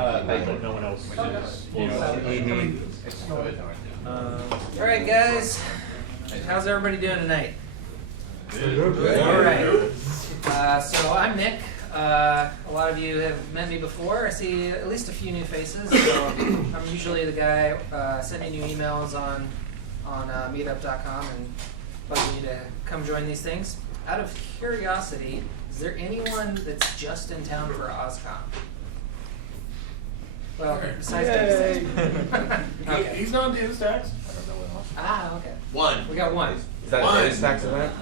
No one else is. All right, guys. How's everybody doing tonight? Good. All right. So I'm Nick. A lot of you have met me before. I see at least a few new faces. So I'm usually the guy sending you emails on meetup.com and inviting you to come join these things. Out of curiosity, is there anyone that's just in town for OzCon? Well, besides DataStax. Okay. He's not on DataStax. Ah, okay. One. We got one. Is that a DataStax event?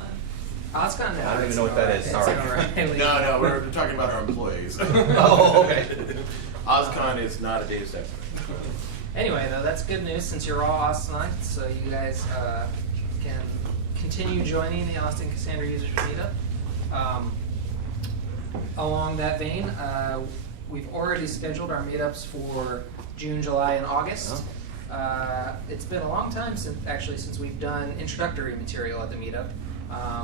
OzCon? No, I don't even know what that is. Sorry. No, we're talking about our employees. Oh, okay. OzCon is not a DataStax. Anyway, though, that's good news since you're all Oz tonight, so you guys can continue joining the Austin Cassandra Users Meetup. Along that vein, we've already scheduled our meetups for June, July, and August. It's been a long time since we've done introductory material at the meetup.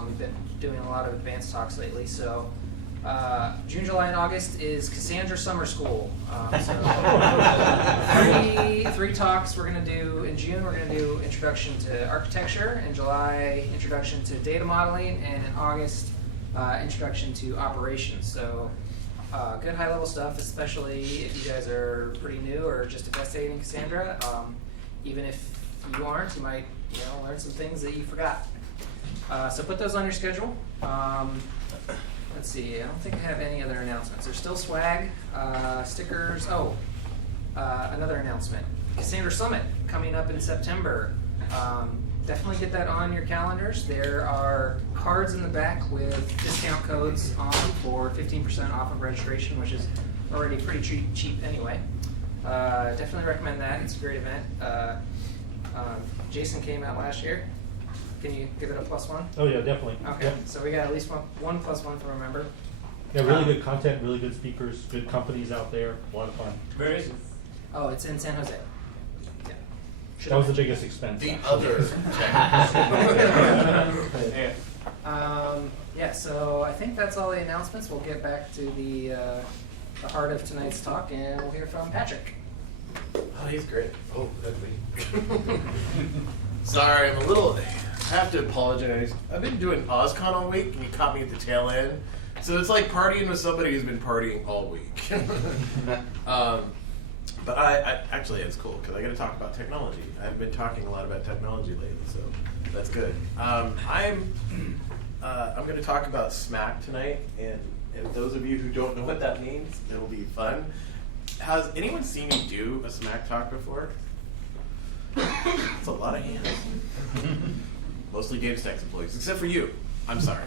We've been doing a lot of advanced talks lately, so June, July, and August is Cassandra Summer School. Three talks we're going to do in June. We're going to do Introduction to Architecture, in July, Introduction to Data Modeling, and in August, Introduction to Operations. So good high-level stuff, especially if you guys are pretty new or just investigating Cassandra. Even if you aren't, you might learn some things that you forgot. So put those on your schedule. Let's see, I don't think I have any other announcements. There's still swag, stickers. Oh, another announcement. Cassandra Summit coming up in September. Definitely get that on your calendars. There are cards in the back with discount codes on for 15% off of registration, which is already pretty cheap anyway. Definitely recommend that. It's a great event. Jason came out last year. Can you give it a +1? Oh yeah, definitely. Okay, Yep. so we got at least one +1 from a member. Yeah, really good content, really good speakers, good companies out there, a lot of fun. Where is it? Oh, it's in San Jose. Yeah. That was the biggest expense. The actually. other. Yeah, so I think that's all the announcements. We'll get back to the heart of tonight's talk, and we'll hear from Patrick. Oh, he's great. Oh, that's me. Sorry, I have to apologize. I've been doing OzCon all week, and you caught me at the tail end. So it's like partying with somebody who's been partying all week. But I actually, it's cool, because I get to talk about technology. I've been talking a lot about technology lately, so that's good. I'm going to talk about SMAC tonight, and those of you who don't know what that means, it'll be fun. Has anyone seen me do a SMAC talk before? It's a lot of hands. Mostly DataStax employees, except for you. I'm sorry.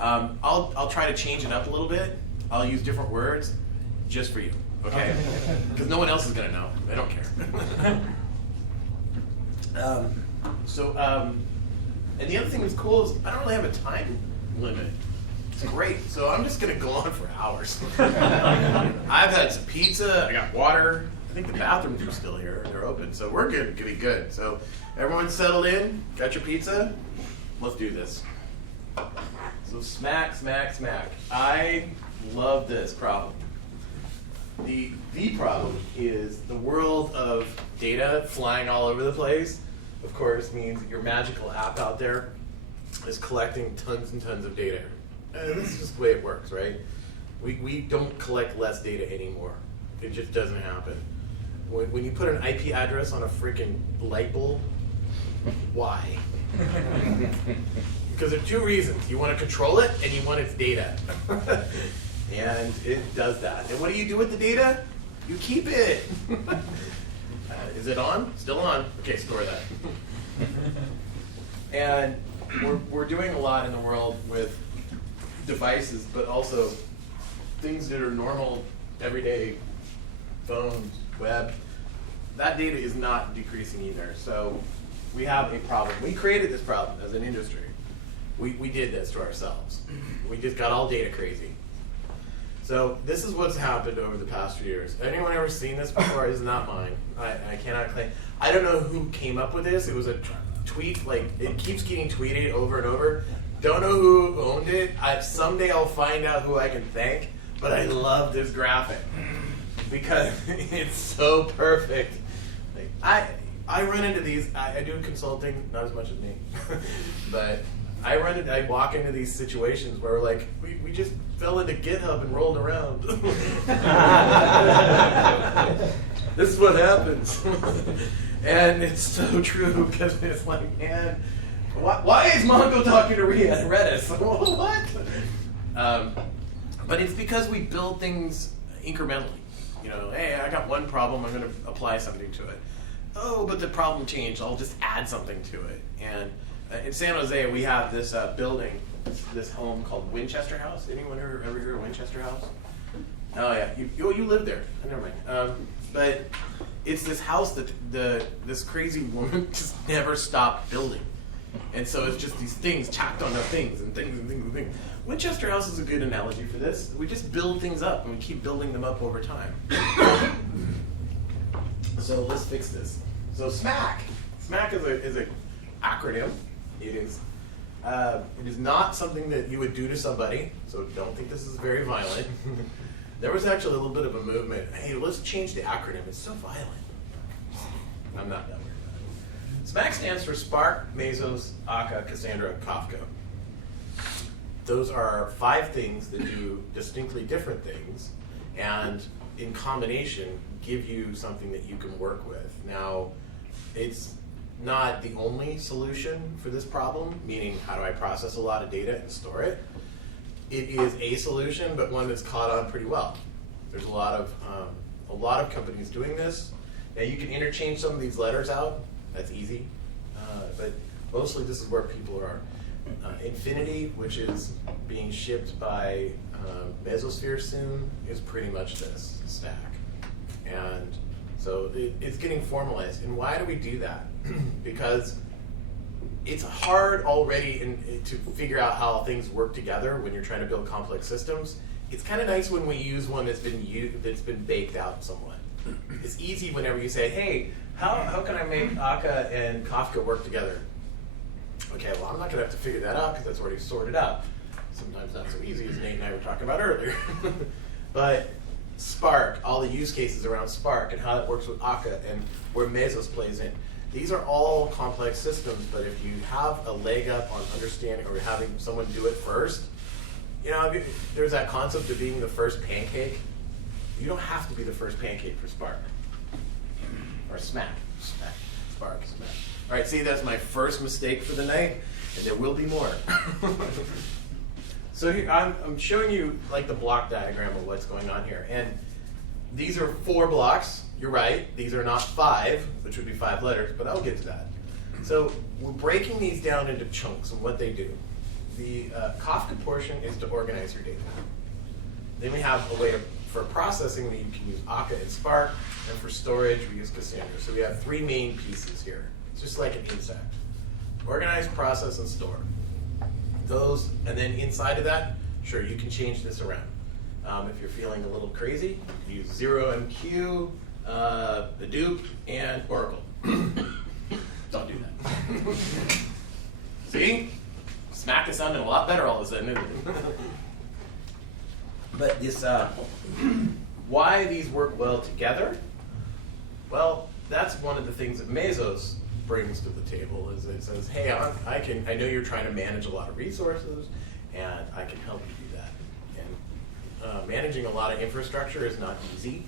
I'll try to change it up a little bit. I'll use different words just for you, okay? Because no one else is going to know. I don't care. And the other thing that's cool is I don't really have a time limit. It's great. So I'm just going to go on for hours. I've had some pizza. I got water. I think the bathrooms are still here. They're open. So we're going to be good. So everyone's settled in. Got your pizza? Let's do this. So smack. I love this problem. The problem is the world of data flying all over the place, of course, means that your magical app out there is collecting tons and tons of data. This is just the way it works, right? We don't collect less data anymore. It just doesn't happen. When you put an IP address on a freaking light bulb, why? Because there are two reasons. You want to control it, and you want its data. And it does that. And what do you do with the data? You keep it. Is it on? Still on? Okay, store that. And we're doing a lot in the world with devices, but also things that are normal, everyday phones, web. That data is not decreasing either. So we have a problem. We created this problem as an industry. We did this to ourselves. We just got all data crazy. So this is what's happened over the past few years. Anyone ever seen this before? It's not mine. I cannot claim. I don't know who came up with this. It was a tweet. Like, it keeps getting tweeted over and over. Don't know who owned it. Someday I'll find out who I can thank. But I love this graphic. because it's so perfect. Like, I run into these. I do consulting, not as much as me, but I walk into these situations where like we just fell into GitHub and rolled around. This is what happens, and it's so true because it's like, man, why is Mongo talking to Redis? What? But it's because we build things incrementally. You know, hey, I got one problem, I'm going to apply something to it. Oh, but the problem changed, I'll just add something to it. And in San Jose, we have this building, this home called Winchester House. Anyone ever hear of Winchester House? Oh yeah, you live there. Never mind. But it's this house that this crazy woman just never stopped building. And so it's just these things tacked onto things and things and things and things. Winchester House is a good analogy for this. We just build things up and we keep building them up over time. So let's fix this. So SMAC. SMAC is a acronym. It is not something that you would do to somebody, so don't think this is very violent. There was actually a little bit of a movement. Hey, let's change the acronym. It's so violent. I'm not that weird about it. SMAC stands for Spark, Mesos, Akka, Cassandra, Kafka. Those are 5 things that do distinctly different things, and in combination give you something that you can work with. Now, it's not the only solution for this problem, meaning how do I process a lot of data and store it? It is a solution, but one that's caught on pretty well. There's a lot of companies doing this. Now you can interchange some of these letters out. That's easy, but mostly this is where people are. Infinity, which is being shipped by Mesosphere soon, is pretty much this stack. And so it's getting formalized. And why do we do that? Because it's hard already to figure out how things work together when you're trying to build complex systems. It's kind of nice when we use one that's been baked out somewhat. It's easy whenever you say, hey, how can I make Akka and Kafka work together? Okay, well, I'm not going to have to figure that out because that's already sorted out. Sometimes not so easy, as Nate and I were talking about earlier. But Spark, all the use cases around Spark and how it works with Akka and where Mesos plays in. These are all complex systems, but if you have a leg up on understanding or having someone do it first, you know, there's that concept of being the first pancake. You don't have to be the first pancake for Spark. Or Smack. Spark, Smack. All right, see, that's my first mistake for the night, and there will be more. So here, I'm showing you like the block diagram of what's going on here. And these are 4 blocks. You're right. These are not 5, which would be 5 letters, but I'll get to that. So we're breaking these down into chunks and what they do. The Kafka portion is to organize your data. Then we have a way for processing that you can use Akka and Spark, and for storage we use Cassandra. So we have 3 main pieces here. It's just like an insect. Organize, process, and store. Those, and then inside of that, sure, you can change this around. If you're feeling a little crazy, you use 0MQ, Hadoop, and Oracle. Don't do that. See? Smack is sounding a lot better all of a sudden, isn't it? But this, why these work well together? Well, that's one of the things that Mesos brings to the table. Is it says, hey, I know you're trying to manage a lot of resources, and I can help you do that. And managing a lot of infrastructure is not easy,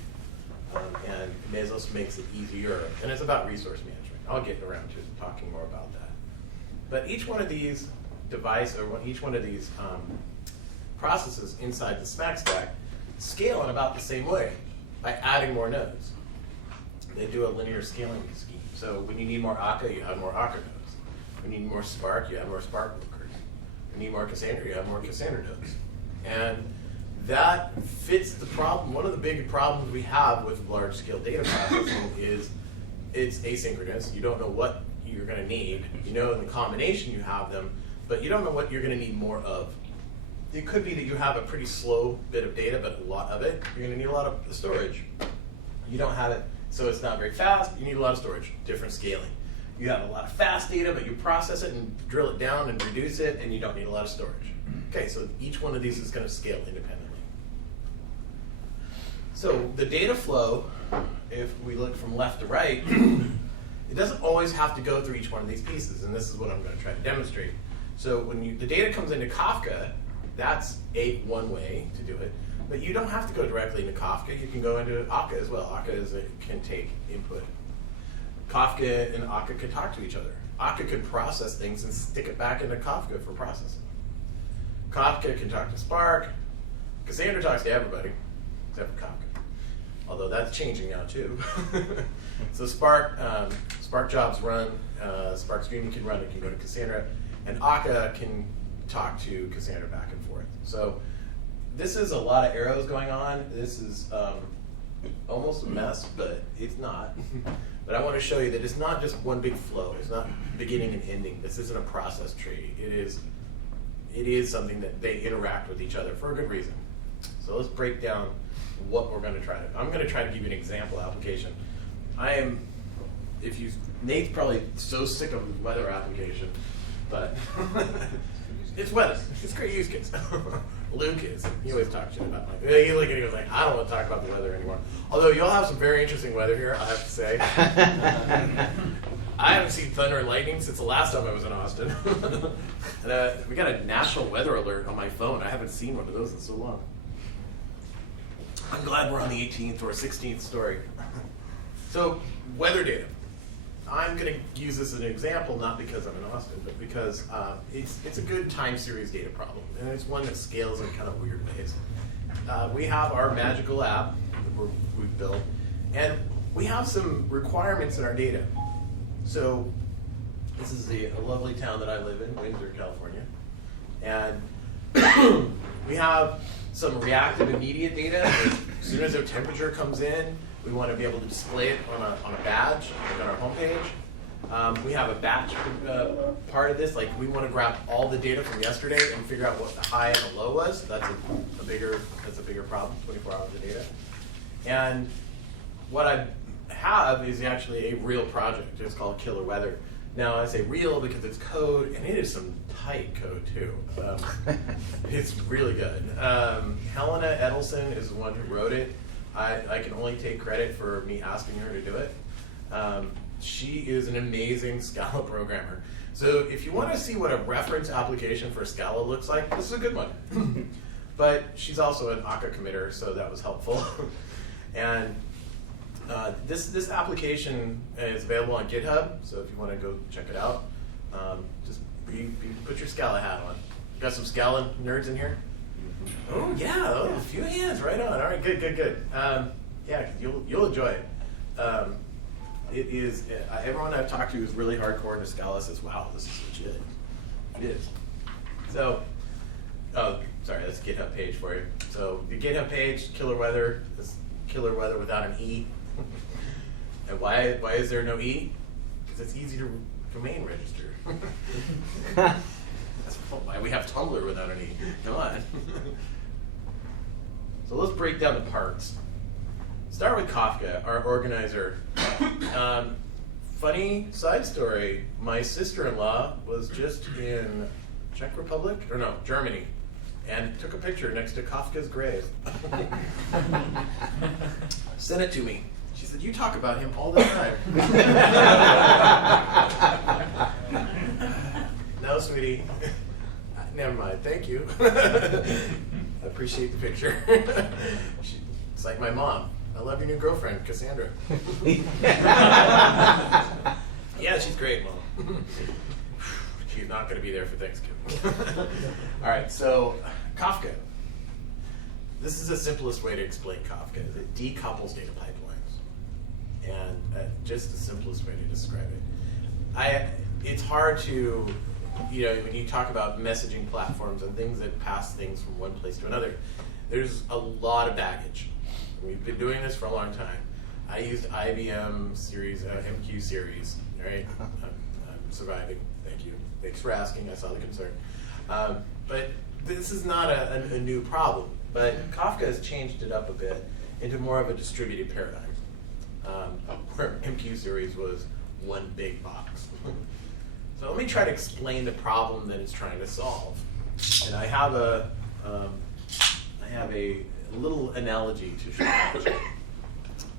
and Mesos makes it easier. And it's about resource management. I'll get around to talking more about that. But each one of these each one of these processes inside the SMAC stack scale in about the same way by adding more nodes. They do a linear scaling scheme. So when you need more Akka, you add more Akka nodes. When you need more Spark, you add more Spark workers. When you need more Cassandra, you add more Cassandra nodes. And that fits the problem. One of the big problems we have with large-scale data processing is it's asynchronous. You don't know what you're going to need. You know in the combination you have them, but you don't know what you're going to need more of. It could be that you have a pretty slow bit of data, but a lot of it, you're going to need a lot of storage. You don't have it, so it's not very fast. You need a lot of storage, different scaling. You have a lot of fast data, but you process it and drill it down and reduce it, and you don't need a lot of storage. Okay, so each one of these is going to scale independently. So the data flow, if we look from left to right, it doesn't always have to go through each one of these pieces, and this is what I'm going to try to demonstrate. So when the data comes into Kafka, that's one way to do it. But you don't have to go directly into Kafka. You can go into Akka as well. Akka can take input. Kafka and Akka can talk to each other. Akka can process things and stick it back into Kafka for processing. Kafka can talk to Spark. Cassandra talks to everybody, except for Kafka. Although that's changing now too. So Spark jobs run, Spark streaming can run, it can go to Cassandra, and Akka can talk to Cassandra back and forth. So this is a lot of arrows going on. This is almost a mess, but it's not. But I want to show you that it's not just one big flow. It's not beginning and ending. This isn't a process tree. It is something that they interact with each other for a good reason. So let's break down what we're going to try to. I'm going to try to give you an example application. Nate's probably so sick of the weather application, but it's weather. It's a great use case. Luke is. He always talks shit about my. He look at it, he goes like, I don't want to talk about the weather anymore. Although you'll have some very interesting weather here, I have to say. I haven't seen thunder and lightning since the last time I was in Austin. And, we got a national weather alert on my phone. I haven't seen one of those in so long. I'm glad we're on the 18th or 16th story. So, weather data. I'm going to use this as an example, not because I'm in Austin, but because it's a good time series data problem, and it's one that scales in kind of weird ways. We have our magical app that we've built, and we have some requirements in our data. So this is a lovely town that I live in, Windsor, California, and we have some reactive immediate data. As soon as the temperature comes in, we want to be able to display it on a badge, like on our homepage. We have a batch part of this, like we want to grab all the data from yesterday and figure out what the high and the low was. That's a bigger problem, 24 hours of data. And what I have is actually a real project. It's called Killer Weather. Now I say real because it's code, and it is some tight code too. It's really good. Helena Edelson is the one who wrote it. I can only take credit for me asking her to do it. She is an amazing Scala programmer. So if you want to see what a reference application for Scala looks like, this is a good one. But she's also an Akka committer, so that was helpful. And this application is available on GitHub, so if you want to go check it out, just put your Scala hat on. Got some Scala nerds in here? Oh yeah, a few hands, right on. All right, good. Yeah, you'll enjoy it. It is. Everyone I've talked to who's really hardcore into Scala says, "Wow, this is legit." It is. So, sorry, that's a GitHub page for you. So the GitHub page, Killer Weather, is Killer Weather without an E. And why is there no E? Because it's easy to domain register. That's why we have Tumblr without an E. Come on. So let's break down the parts. Start with Kafka, our organizer. Funny side story, my sister-in-law was just in Germany, and took a picture next to Kafka's grave. Sent it to me. She said, "You talk about him all the time." No, sweetie. Never mind, thank you. I appreciate the picture. It's like my mom. I love your new girlfriend, Cassandra. Yeah, she's great, Mom. She's not going to be there for Thanksgiving. All right, so Kafka. This is the simplest way to explain Kafka. It decouples data pipelines. And just the simplest way to describe it. It's hard to, when you talk about messaging platforms and things that pass things from one place to another, there's a lot of baggage. We've been doing this for a long time. I used IBM series, MQ series, right? I'm surviving, thank you. Thanks for asking, I saw the concern. But this is not a new problem, but Kafka has changed it up a bit into more of a distributed paradigm, where MQ series was one big box. So let me try to explain the problem that it's trying to solve. And I have a little analogy to show.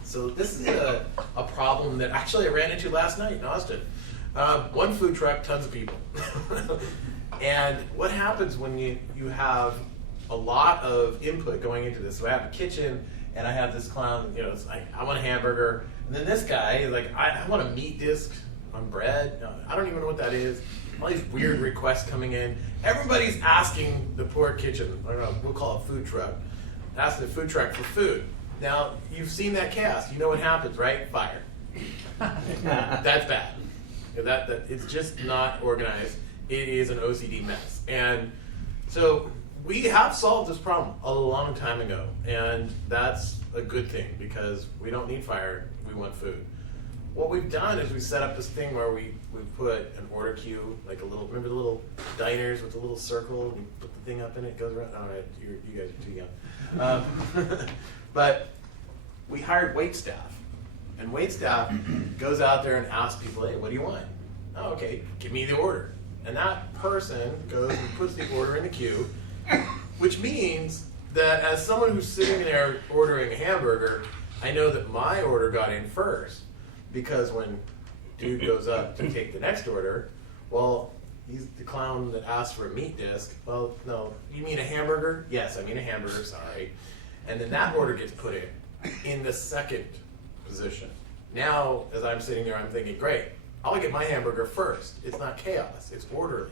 So this is a problem that actually I ran into last night in Austin. One food truck, tons of people. And what happens when you have a lot of input going into this? So I have a kitchen, and I have this clown, it's like, I want a hamburger. And then this guy is like, I want a meat disc on bread. No, I don't even know what that is. All these weird requests coming in. Everybody's asking the poor kitchen, I don't know, we'll call it food truck, asking the food truck for food. Now, you've seen that chaos. You know what happens, right? Fire. That's bad. That it's just not organized. It is an OCD mess. And so we have solved this problem a long time ago. And that's a good thing because we don't need fire. We want food. What we've done is we set up this thing where we put an order queue, like a little, remember the little diners with the little circle? You put the thing up in it, goes around. All right, you guys are too young. But we hired wait staff. And wait staff goes out there and asks people, hey, what do you want? Oh, okay, give me the order. And that person goes and puts the order in the queue, which means that as someone who's sitting there ordering a hamburger, I know that my order got in first. Because when dude goes up to take the next order, well, he's the clown that asked for a meat disc. Well, no, you mean a hamburger? Yes, I mean a hamburger, sorry. And then that order gets put in the second position. Now, as I'm sitting there, I'm thinking, great, I'll get my hamburger first. It's not chaos, it's orderly.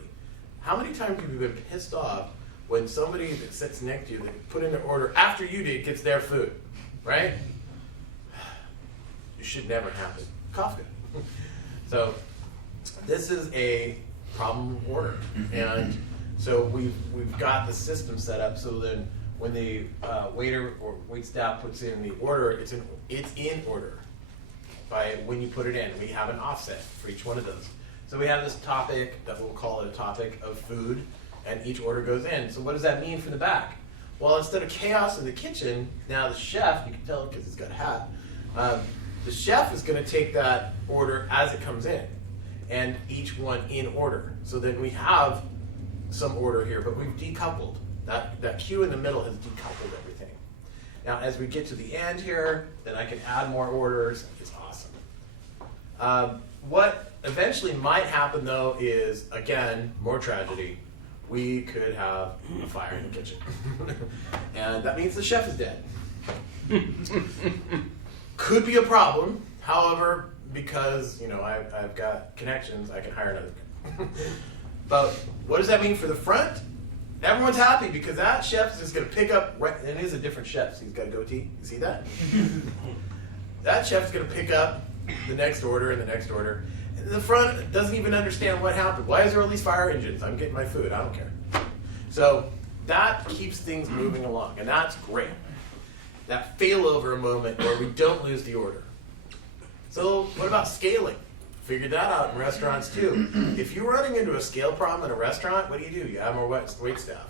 How many times have you been pissed off when somebody that sits next to you that put in their order after you did gets their food, right? It should never happen. Kafka. So this is a problem order. And so we've got the system set up so then when the waiter or wait staff puts in the order, it's in order by when you put it in. We have an offset for each one of those. So we have this topic that we'll call it a topic of food, and each order goes in. So what does that mean for the back? Well, instead of chaos in the kitchen, now the chef, you can tell because he's got a hat, the chef is going to take that order as it comes in, and each one in order. So then we have some order here, but we've decoupled. That queue in the middle has decoupled everything. Now, as we get to the end here, then I can add more orders. It's awesome. What eventually might happen, though, is, again, more tragedy. We could have a fire in the kitchen. And that means the chef is dead. Could be a problem. However, because I've got connections, I can hire another guy. But what does that mean for the front? Everyone's happy because that chef's just going to pick up, and it is a different chef, so he's got a goatee. You see that? That chef's going to pick up the next order and the next order. And the front doesn't even understand what happened. Why is there all these fire engines? I'm getting my food. I don't care. So that keeps things moving along, and that's great. That failover moment where we don't lose the order. So what about scaling? Figured that out in restaurants too. If you're running into a scale problem in a restaurant, what do? You add more wait staff.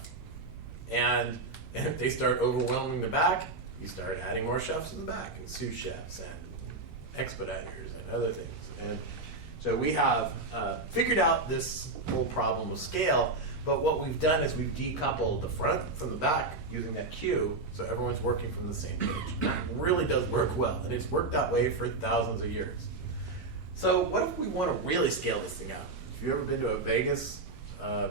And if they start overwhelming the back, you start adding more chefs in the back, and sous chefs and expediters and other things. And so we have figured out this whole problem of scale, but what we've done is we've decoupled the front from the back using that queue, so everyone's working from the same page. That really does work well, and it's worked that way for thousands of years. So what if we want to really scale this thing out? If you've ever been to a Vegas,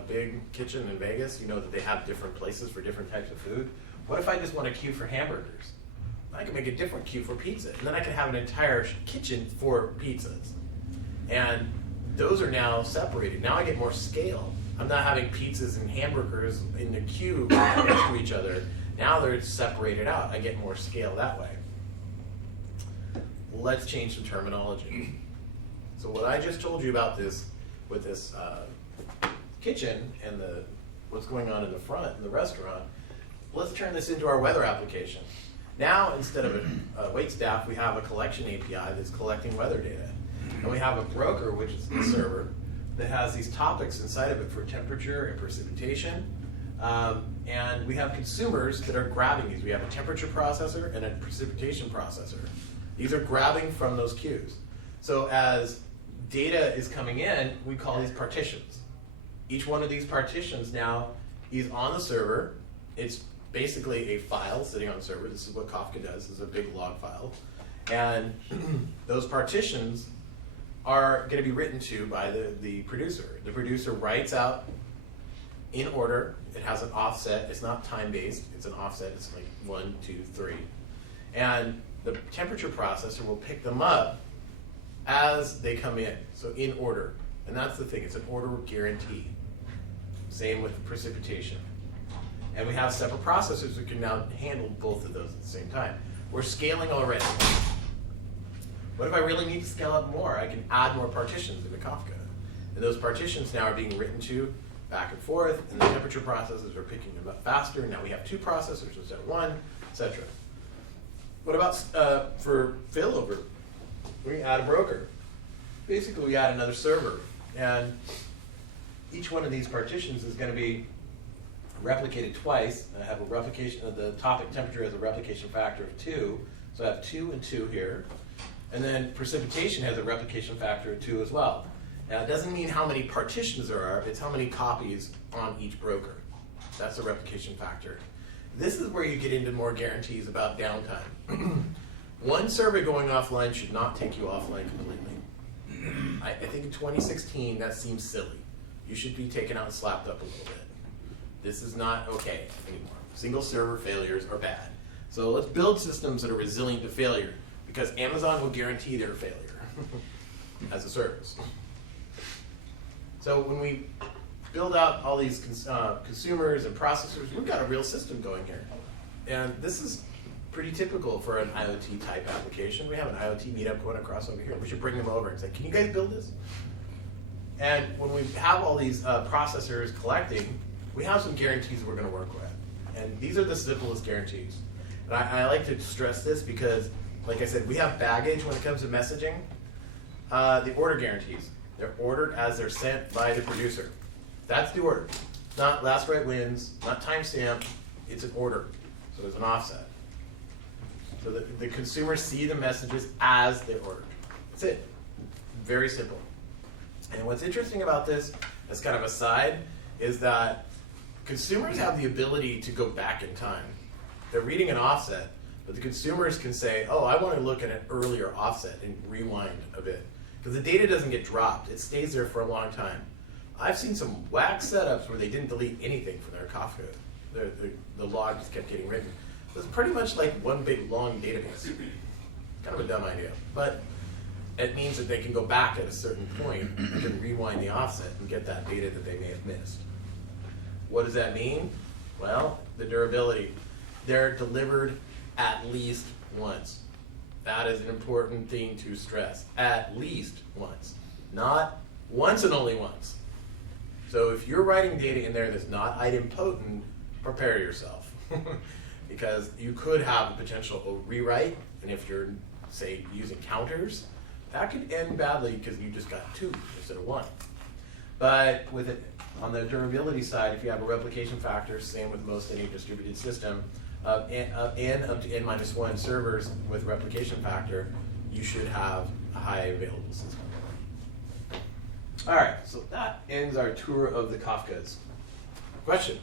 big kitchen in Vegas, you know that they have different places for different types of food. What if I just want a queue for hamburgers? I can make a different queue for pizza, and then I can have an entire kitchen for pizzas. And those are now separated. Now I get more scale. I'm not having pizzas and hamburgers in the queue next to each other. Now they're separated out. I get more scale that way. Let's change the terminology. So what I just told you about this, with this kitchen and what's going on in the front in the restaurant, let's turn this into our weather application. Now, instead of a wait staff, we have a collection API that's collecting weather data. And we have a broker, which is the server, that has these topics inside of it for temperature and precipitation. And we have consumers that are grabbing these. We have a temperature processor and a precipitation processor. These are grabbing from those queues. So as data is coming in, we call these partitions. Each one of these partitions now is on the server. It's basically a file sitting on a server. This is what Kafka does. This is a big log file. And those partitions are going to be written to by the producer. The producer writes out in order. It has an offset. It's not time-based. It's an offset. It's like 1, 2, 3. And the temperature processor will pick them up as they come in, so in order. And that's the thing. It's an order guarantee. Same with precipitation. And we have separate processors that can now handle both of those at the same time. We're scaling already. What if I really need to scale up more? I can add more partitions into Kafka. And those partitions now are being written to back and forth, and the temperature processors are picking them up faster. Now we have 2 processors instead of 1, etc. What about for failover? We add a broker. Basically, we add another server. And each one of these partitions is going to be replicated twice. I have a replication of the topic temperature has a replication factor of 2. So I have 2 and 2 here. And then precipitation has a replication factor of 2 as well. Now, it doesn't mean how many partitions there are, it's how many copies on each broker. That's the replication factor. This is where you get into more guarantees about downtime. One server going offline should not take you offline completely. I think in 2016, that seems silly. You should be taken out and slapped up a little bit. This is not okay anymore. Single server failures are bad. So let's build systems that are resilient to failure, because Amazon will guarantee their failure as a service. So when we build out all these consumers and processors, we've got a real system going here. And this is pretty typical for an IoT type application. We have an IoT meetup going across over here. We should bring them over and say, can you guys build this? And when we have all these processors collecting, we have some guarantees we're going to work with. And these are the simplest guarantees. And I like to stress this because, like I said, we have baggage when it comes to messaging. The order guarantees. They're ordered as they're sent by the producer. That's the order. Not last write wins, not timestamp. It's an order. So there's an offset. So the consumers see the messages as they're ordered. That's it. Very simple. And what's interesting about this, as kind of a side, is that consumers have the ability to go back in time. They're reading an offset, but the consumers can say, oh, I want to look at an earlier offset and rewind a bit. Because the data doesn't get dropped. It stays there for a long time. I've seen some whack setups where they didn't delete anything from their Kafka. The log just kept getting written. So it's pretty much like one big long database. Kind of a dumb idea. But it means that they can go back at a certain point and can rewind the offset and get that data that they may have missed. What does that mean? Well, the durability. They're delivered at least once. That is an important thing to stress. At least once. Not once and only once. So if you're writing data in there that's not idempotent, prepare yourself. Because you could have a potential rewrite, and if you're, say, using counters, that could end badly because you just got 2 instead of 1. But with it, on the durability side, if you have a replication factor, same with most any distributed system, n up to n-1 servers with replication factor, you should have a high available system. All right, so that ends our tour of the Kafkas. Question?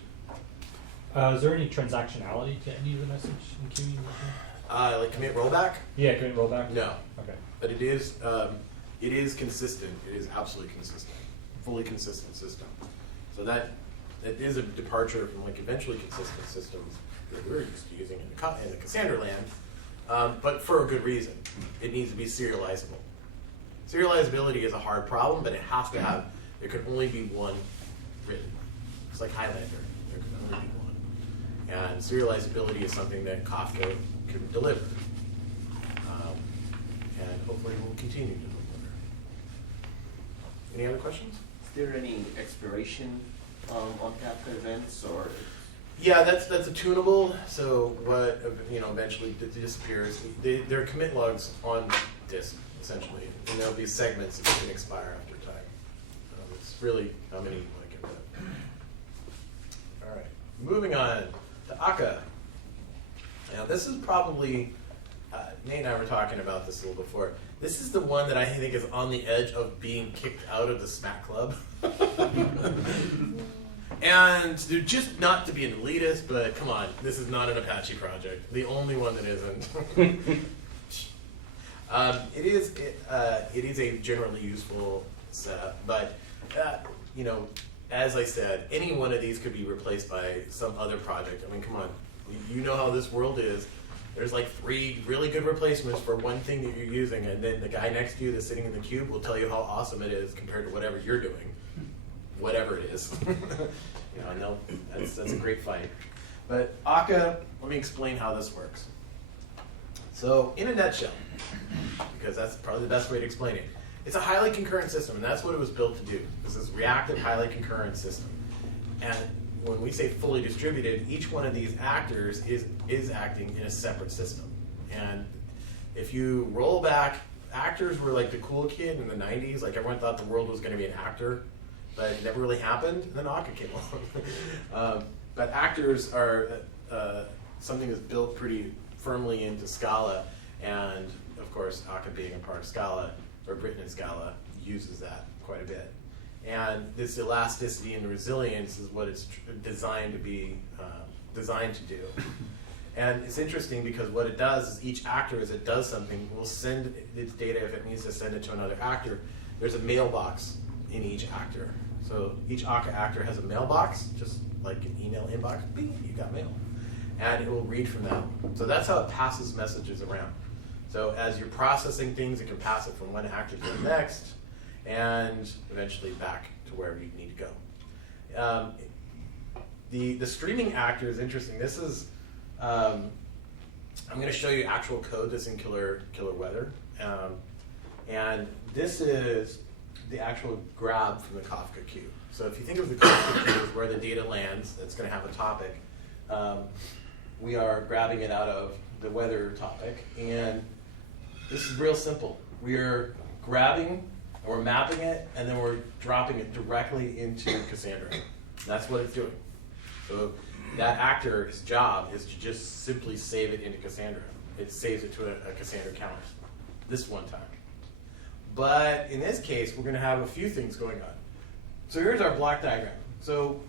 Is there any transactionality to any of the message in queuing? Like commit rollback? Yeah, commit rollback? No. Okay. But it is consistent. It is absolutely consistent. Fully consistent system. So that is a departure from like eventually consistent systems that we're used to using in the Cassandra land, but for a good reason. It needs to be serializable. Serializability is a hard problem, but it has to have, there can only be one written. It's like Highlander, there can only be one. And serializability is something that Kafka can deliver. And hopefully we'll continue to deliver. Any other questions? Is there any expiration on Kafka events, or? Yeah, that's a tunable. So what eventually disappears. There are commit logs on disk essentially, and there'll be segments that can expire after time. It's really how many you want to get rid of. All right, moving on to Akka. Now this is probably Nate and I were talking about this a little before. This is the one that I think is on the edge of being kicked out of the Smack Club. And they're just not to be an elitist, but come on, this is not an Apache project. The only one that isn't. It is a generally useful setup, but you know, as I said, any one of these could be replaced by some other project. I mean, come on, you know how this world is. There's like 3 really good replacements for one thing that you're using, and then the guy next to you that's sitting in the cube will tell you how awesome it is compared to whatever you're doing, whatever it is. You know, and that's a great fight. But Akka, let me explain how this works. So in a nutshell, because that's probably the best way to explain it, it's a highly concurrent system, and that's what it was built to do. This is reactive, highly concurrent system. And when we say fully distributed, each one of these actors is acting in a separate system. And if you roll back, actors were like the cool kid in the 90s. Like everyone thought the world was going to be an actor, but it never really happened. And then Akka came along. But actors are something that's built pretty firmly into Scala. And of course, Akka being a part of Scala, or written in Scala, uses that quite a bit. And this elasticity and resilience is what it's designed to be, designed to do. And it's interesting because what it does is each actor, as it does something, will send its data if it needs to send it to another actor. There's a mailbox in each actor. So each Akka actor has a mailbox, just like an email inbox. Bing, you got mail. And it will read from that. So that's how it passes messages around. So as you're processing things, it can pass it from one actor to the next, and eventually back to wherever you need to go. The streaming actor is interesting. This is, I'm going to show you actual code that's in Killer Weather. And this is the actual grab from the Kafka queue. So if you think of the Kafka queue as where the data lands, it's going to have a topic. We are grabbing it out of the weather topic, and this is real simple. We are grabbing, we're mapping it, and then we're dropping it directly into Cassandra. That's what it's doing. So that actor's job is to just simply save it into Cassandra. It saves it to a Cassandra counter this one time. But in this case, we're going to have a few things going on. So here's our block diagram. So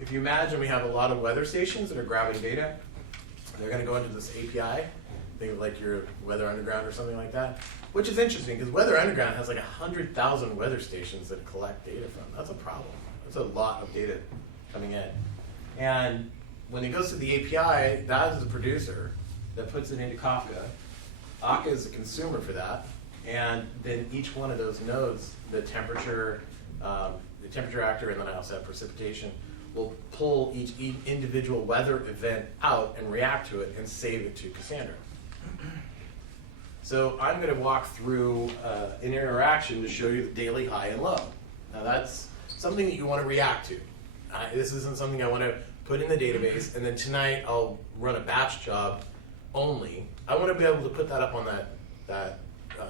if you imagine we have a lot of weather stations that are grabbing data, they're going to go into this API. Think of like your Weather Underground or something like that, which is interesting because Weather Underground has like 100,000 weather stations that collect data from. That's a problem. That's a lot of data coming in. And when it goes to the API, that is the producer that puts it into Kafka. Akka is the consumer for that. And then each one of those nodes, the temperature actor, and then I also have precipitation, will pull each individual weather event out and react to it and save it to Cassandra. So I'm going to walk through an interaction to show you the daily high and low. Now that's something that you want to react to. This isn't something I want to put in the database, and then tonight I'll run a batch job only. I want to be able to put that up on that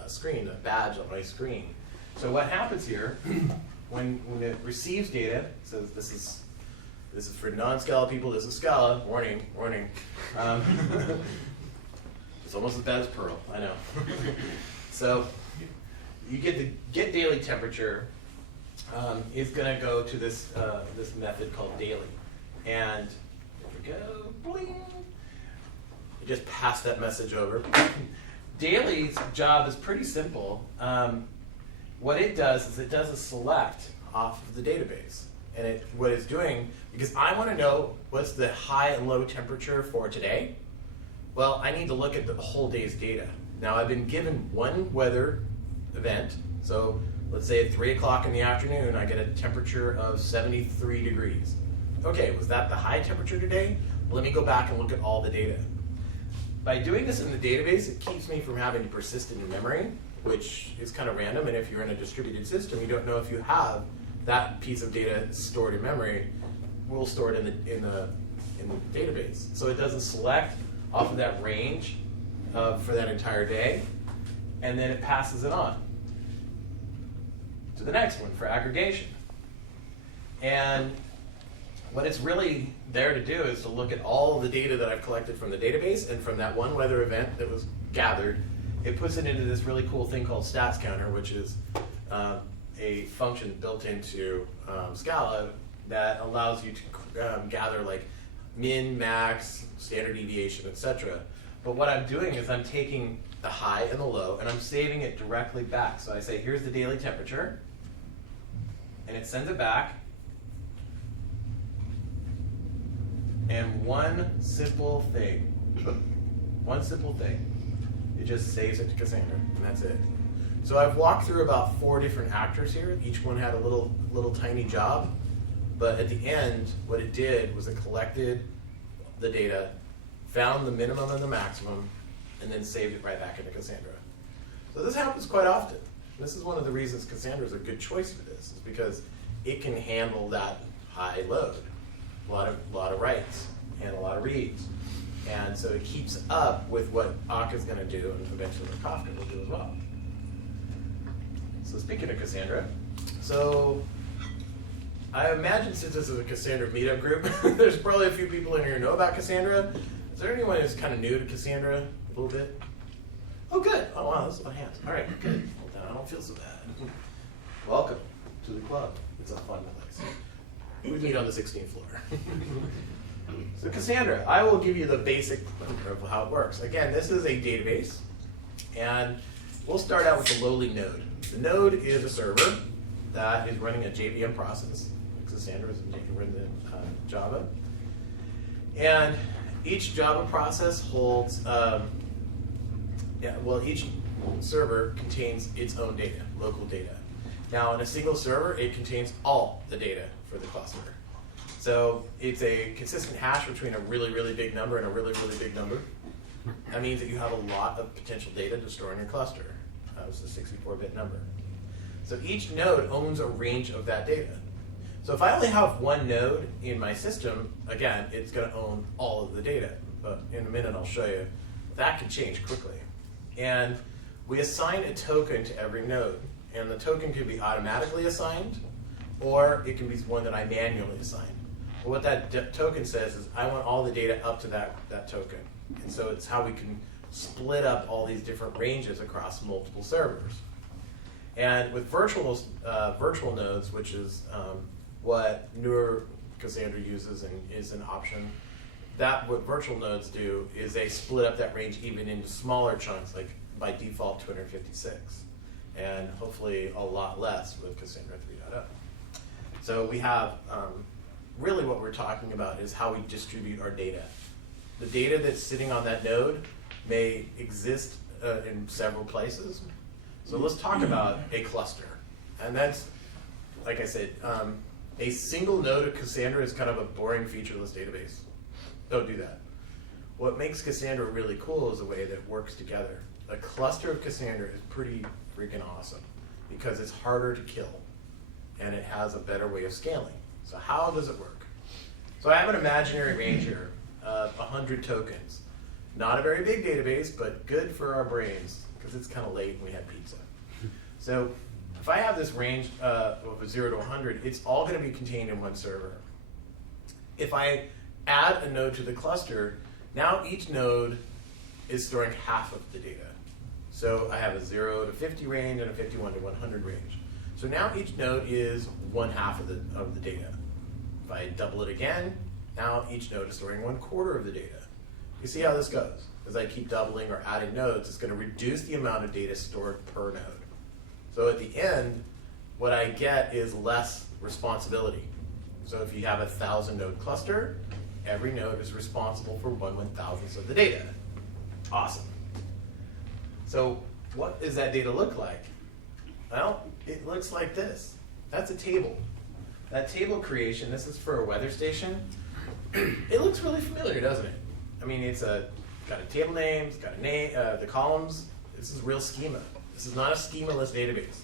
screen, a badge on my screen. So what happens here, when it receives data, it says this is for non-Scala people, this is Scala, warning. It's almost as bad as Perl, I know. So you get the get daily temperature is going to go to this this method called daily, and there we go, bling. You just pass that message over. Daily's job is pretty simple. What it does is it does a select off of the database, and what it's doing, because I want to know what's the high and low temperature for today. Well, I need to look at the whole day's data. Now, I've been given one weather event. So let's say at 3 o'clock in the afternoon, I get a temperature of 73 degrees. Okay, was that the high temperature today? Let me go back and look at all the data. By doing this in the database, it keeps me from having to persist in memory, which is kind of random. And if you're in a distributed system, you don't know if you have that piece of data stored in memory. We'll store it in the database. So it doesn't select off of that range for that entire day, and then it passes it on to the next one for aggregation. And what it's really there to do is to look at all the data that I've collected from the database, and from that one weather event that was gathered, it puts it into this really cool thing called stats counter, which is a function built into Scala that allows you to gather like min, max, standard deviation, etc. But what I'm doing is I'm taking the high and the low and I'm saving it directly back. So I say, here's the daily temperature, and it sends it back. And one simple thing, it just saves it to Cassandra, and that's it. So I've walked through about 4 different actors here. Each one had a little tiny job, but at the end, what it did was it collected the data, found the minimum and the maximum, and then saved it right back into Cassandra. So this happens quite often. This is one of the reasons Cassandra is a good choice for this, is because it can handle that high load, a lot of writes and a lot of reads. And so it keeps up with what Akka is going to do, and eventually what Kafka will do as well. So speaking of Cassandra, so I imagine since this is a Cassandra meetup group, there's probably a few people in here who know about Cassandra. Is there anyone who's kind of new to Cassandra a little bit? Oh, good. Oh, wow, that's a lot of hands. All right, good. Well, then I don't feel so bad. Welcome to the club. It's a fun place. We meet on the 16th floor. So Cassandra, I will give you the basic of how it works. Again, this is a database, and we'll start out with the lowly node. The node is a server that is running a JVM process. Cassandra is written in Java. And each Java process holds, each server contains its own data, local data. Now, in a single server, it contains all the data for the cluster. So it's a consistent hash between a really, really big number and a really, really big number. That means that you have a lot of potential data to store in your cluster. It's a 64-bit number. So each node owns a range of that data. So if I only have one node in my system, again, it's going to own all of the data. But in a minute, I'll show you. That can change quickly. And we assign a token to every node. And the token can be automatically assigned, or it can be one that I manually assign. But what that token says is I want all the data up to that token. And so it's how we can split up all these different ranges across multiple servers. And with virtual nodes, which is what newer Cassandra uses and is an option, what virtual nodes do is they split up that range even into smaller chunks, like by default 256, and hopefully a lot less with Cassandra 3.0. So we have, really what we're talking about is how we distribute our data. The data that's sitting on that node may exist in several places. So let's talk about a cluster. And that's, like I said, a single node of Cassandra is kind of a boring featureless database. Don't do that. What makes Cassandra really cool is the way that it works together. A cluster of Cassandra is pretty freaking awesome because it's harder to kill and it has a better way of scaling. So how does it work? So I have an imaginary range here of 100 tokens. Not a very big database, but good for our brains because it's kind of late and we had pizza. So if I have this range of 0 to 100, it's all going to be contained in one server. If I add a node to the cluster, now each node is storing half of the data. So I have a 0 to 50 range and a 51 to 100 range. So now each node is 1/2 of the data. If I double it again, now each node is storing 1/4 of the data. You see how this goes? As I keep doubling or adding nodes, it's going to reduce the amount of data stored per node. So at the end, what I get is less responsibility. So if you have a 1,000-node cluster, every node is responsible for 1/1000th of the data. Awesome. So what does that data look like? Well, it looks like this. That's a table. That table creation, this is for a weather station. It looks really familiar, doesn't it? I mean, it's got a table name, it's got a name, the columns. This is real schema. This is not a schema-less database.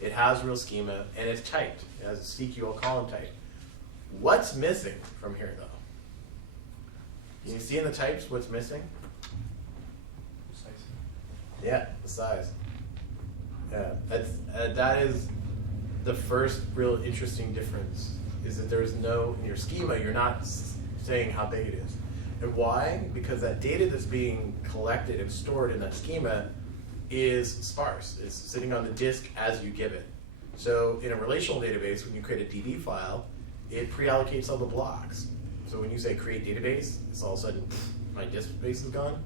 It has real schema, and it's typed. It has a CQL column type. What's missing from here, though? Can you see in the types what's missing? Yeah, the size. Yeah, that is the first real interesting difference, is that there's no, in your schema, you're not saying how big it is. And why? Because that data that's being collected and stored in that schema is sparse. It's sitting on the disk as you give it. So in a relational database, when you create a DB file, it pre-allocates all the blocks. So when you say create database, it's all of a sudden, my disk space is gone.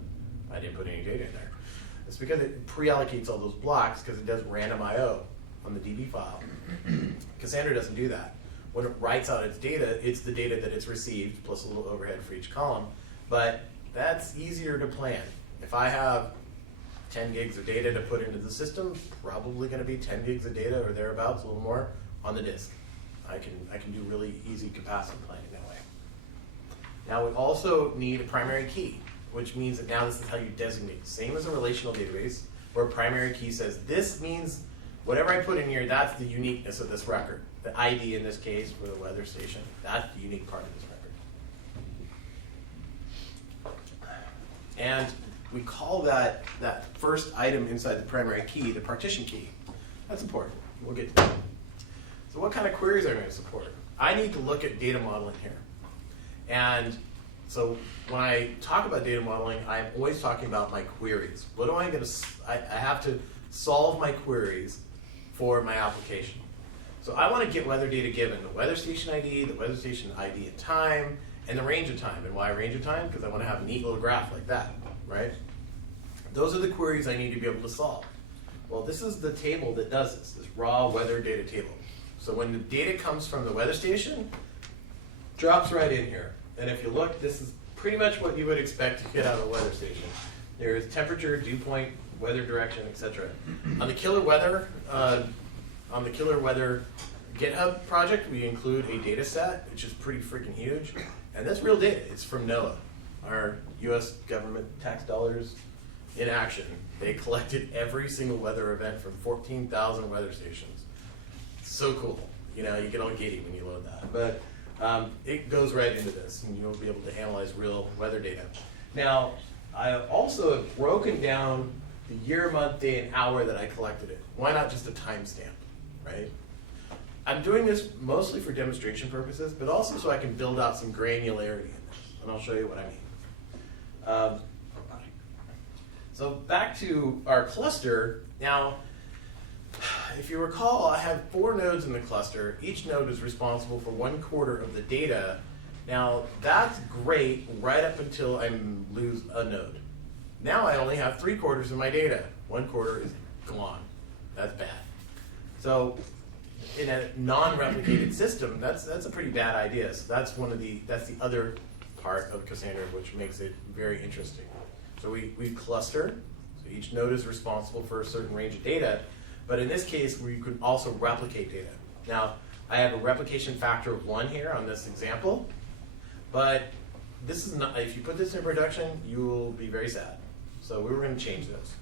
I didn't put any data in there. It's because it pre-allocates all those blocks because it does random I/O on the DB file. Cassandra doesn't do that. When it writes out its data, it's the data that it's received plus a little overhead for each column. But that's easier to plan. If I have 10 gigs of data to put into the system, probably going to be 10 gigs of data or thereabouts, a little more, on the disk. I can do really easy capacity planning that way. Now we also need a primary key, which means that now this is how you designate. Same as a relational database, where a primary key says, this means whatever I put in here, that's the uniqueness of this record. The ID in this case for the weather station, that's the unique part of this record. And we call that first item inside the primary key the partition key. That's important. We'll get to that. So what kind of queries are we going to support? I need to look at data modeling here. And so when I talk about data modeling, I'm always talking about my queries. What am I going to, I have to solve my queries for my application. So I want to get weather data given the weather station ID, the weather station ID and time, and the range of time. And why range of time? Because I want to have a neat little graph like that, right? Those are the queries I need to be able to solve. Well, this is the table that does this raw weather data table. So when the data comes from the weather station, drops right in here. And if you look, this is pretty much what you would expect to get out of a weather station. There's temperature, dew point, weather direction, etc. On the Killer Weather GitHub project, we include a data set, which is pretty freaking huge. And that's real data. It's from NOAA, our US government tax dollars in action. They collected every single weather event from 14,000 weather stations. So cool. You know, you get all giddy when you load that. But it goes right into this, and you'll be able to analyze real weather data. Now, I also have broken down the year, month, day, and hour that I collected it. Why not just a timestamp, right? I'm doing this mostly for demonstration purposes, but also so I can build out some granularity in this, and I'll show you what I mean. So back to our cluster. Now, if you recall, I have 4 nodes in the cluster. Each node is responsible for 1/4 of the data. Now, that's great right up until I lose a node. Now I only have 3/4 of my data. 1/4 is gone. That's bad. So in a non-replicated system, that's a pretty bad idea. So that's that's the other part of Cassandra, which makes it very interesting. So we cluster. So each node is responsible for a certain range of data. But in this case, we could also replicate data. Now, I have a replication factor of 1 here on this example. But this is not, if you put this in production, you will be very sad. So we were going to change this.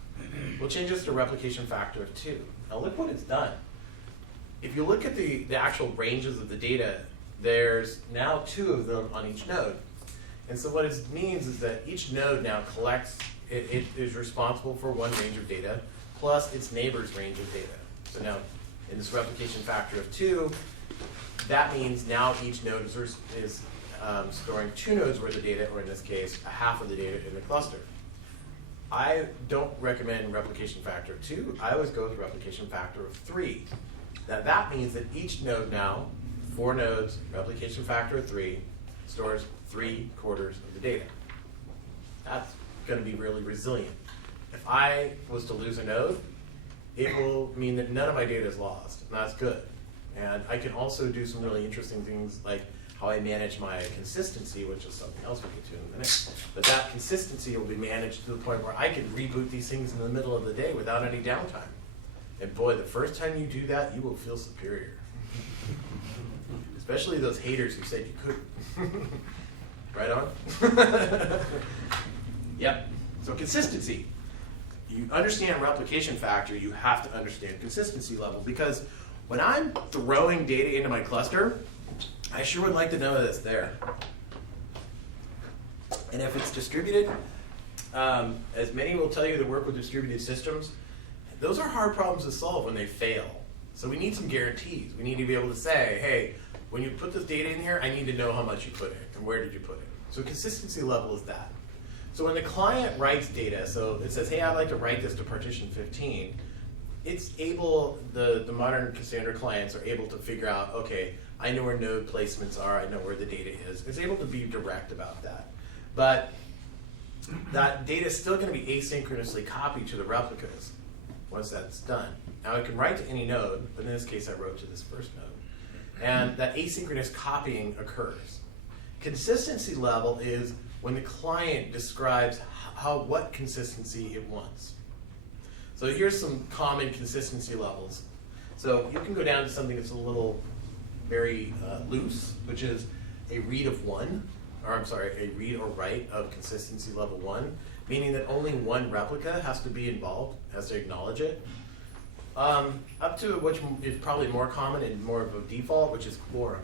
We'll change this to replication factor of 2. Now look what it's done. If you look at the actual ranges of the data, there's now 2 of them on each node. And so what it means is that each node now collects, it is responsible for 1 range of data, plus its neighbor's range of data. So now, in this replication factor of 2, that means now each node is storing 2 nodes worth of data, or in this case, a half of the data in the cluster. I don't recommend replication factor of 2. I always go with replication factor of 3. Now that means that each node now, 4 nodes, replication factor of 3, stores 3/4 of the data. That's going to be really resilient. If I was to lose a node, it will mean that none of my data is lost, and that's good. And I can also do some really interesting things like how I manage my consistency, which is something else we'll get to in a minute. But that consistency will be managed to the point where I can reboot these things in the middle of the day without any downtime. And boy, the first time you do that, you will feel superior. Especially those haters who said you couldn't. Right on? Yep. So consistency. You understand replication factor, you have to understand consistency level, because when I'm throwing data into my cluster, I sure would like to know that it's there. And if it's distributed, as many will tell you that work with distributed systems, those are hard problems to solve when they fail. So we need some guarantees. We need to be able to say, hey, when you put this data in here, I need to know how much you put in and where did you put it. So consistency level is that. So when the client writes data, so it says, hey, I'd like to write this to partition 15, it's able, the modern Cassandra clients are able to figure out, okay, I know where node placements are. I know where the data is. It's able to be direct about that. But that data is still going to be asynchronously copied to the replicas once that's done. Now I can write to any node, but in this case I wrote to this first node. And that asynchronous copying occurs. Consistency level is when the client describes what consistency it wants. So here's some common consistency levels. So you can go down to something that's a little very loose, which is a read of one, or I'm sorry, a read or write of consistency level 1, meaning that only one replica has to be involved, has to acknowledge it. Up to which is probably more common and more of a default, which is quorum.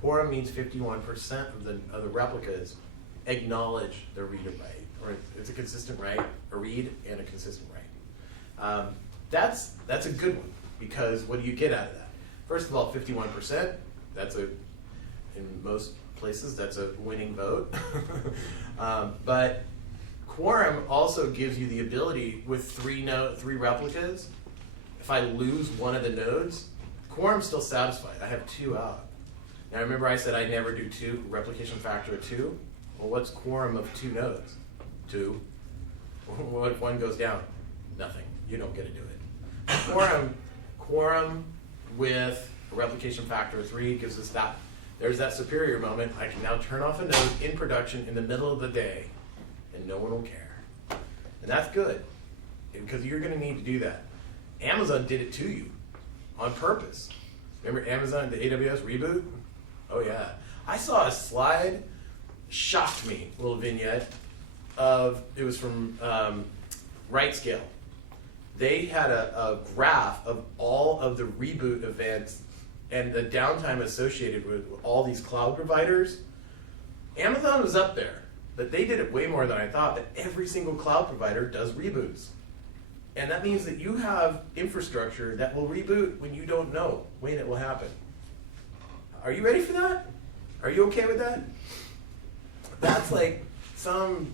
Quorum means 51% of the replicas acknowledge the read or write, or it's a consistent write, a read, and a consistent write. That's a good one, because what do you get out of that? First of all, 51%, in most places, that's a winning vote. But quorum also gives you the ability with three replicas. If I lose one of the nodes, quorum's still satisfied. I have 2 out. Now remember I said I never do 2, replication factor of 2? Well, what's quorum of 2 nodes? 2. What if one goes down? Nothing. You don't get to do it. Quorum with a replication factor of 3 gives us that. There's that superior moment. I can now turn off a node in production in the middle of the day, and no one will care. And that's good, because you're going to need to do that. Amazon did it to you on purpose. Remember Amazon, the AWS reboot? Oh yeah. I saw a slide, shocked me, little vignette, it was from RightScale. They had a graph of all of the reboot events and the downtime associated with all these cloud providers. Amazon was up there, but they did it way more than I thought. That every single cloud provider does reboots. And that means that you have infrastructure that will reboot when you don't know when it will happen. Are you ready for that? Are you okay with that? That's like some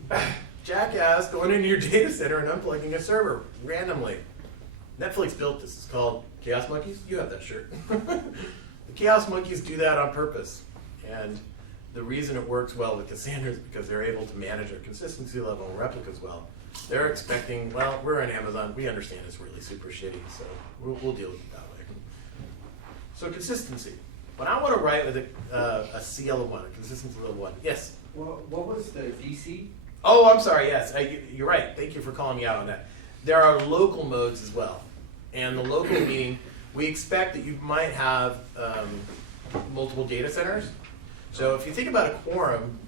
jackass going into your data center and unplugging a server randomly. Netflix built this. It's called Chaos Monkeys. You have that shirt. The Chaos Monkeys do that on purpose. And the reason it works well with Cassandra is because they're able to manage their consistency level and replicas well. They're expecting, well, we're on Amazon. We understand it's really super shitty, so we'll deal with it that way. So consistency. When I want to write with a CL of 1, a consistency level 1, yes? Well, what was the VC? Oh, I'm sorry, yes. You're right. Thank you for calling me out on that. There are local modes as well. And the local meaning, we expect that you might have multiple data centers. So if you think about a quorum,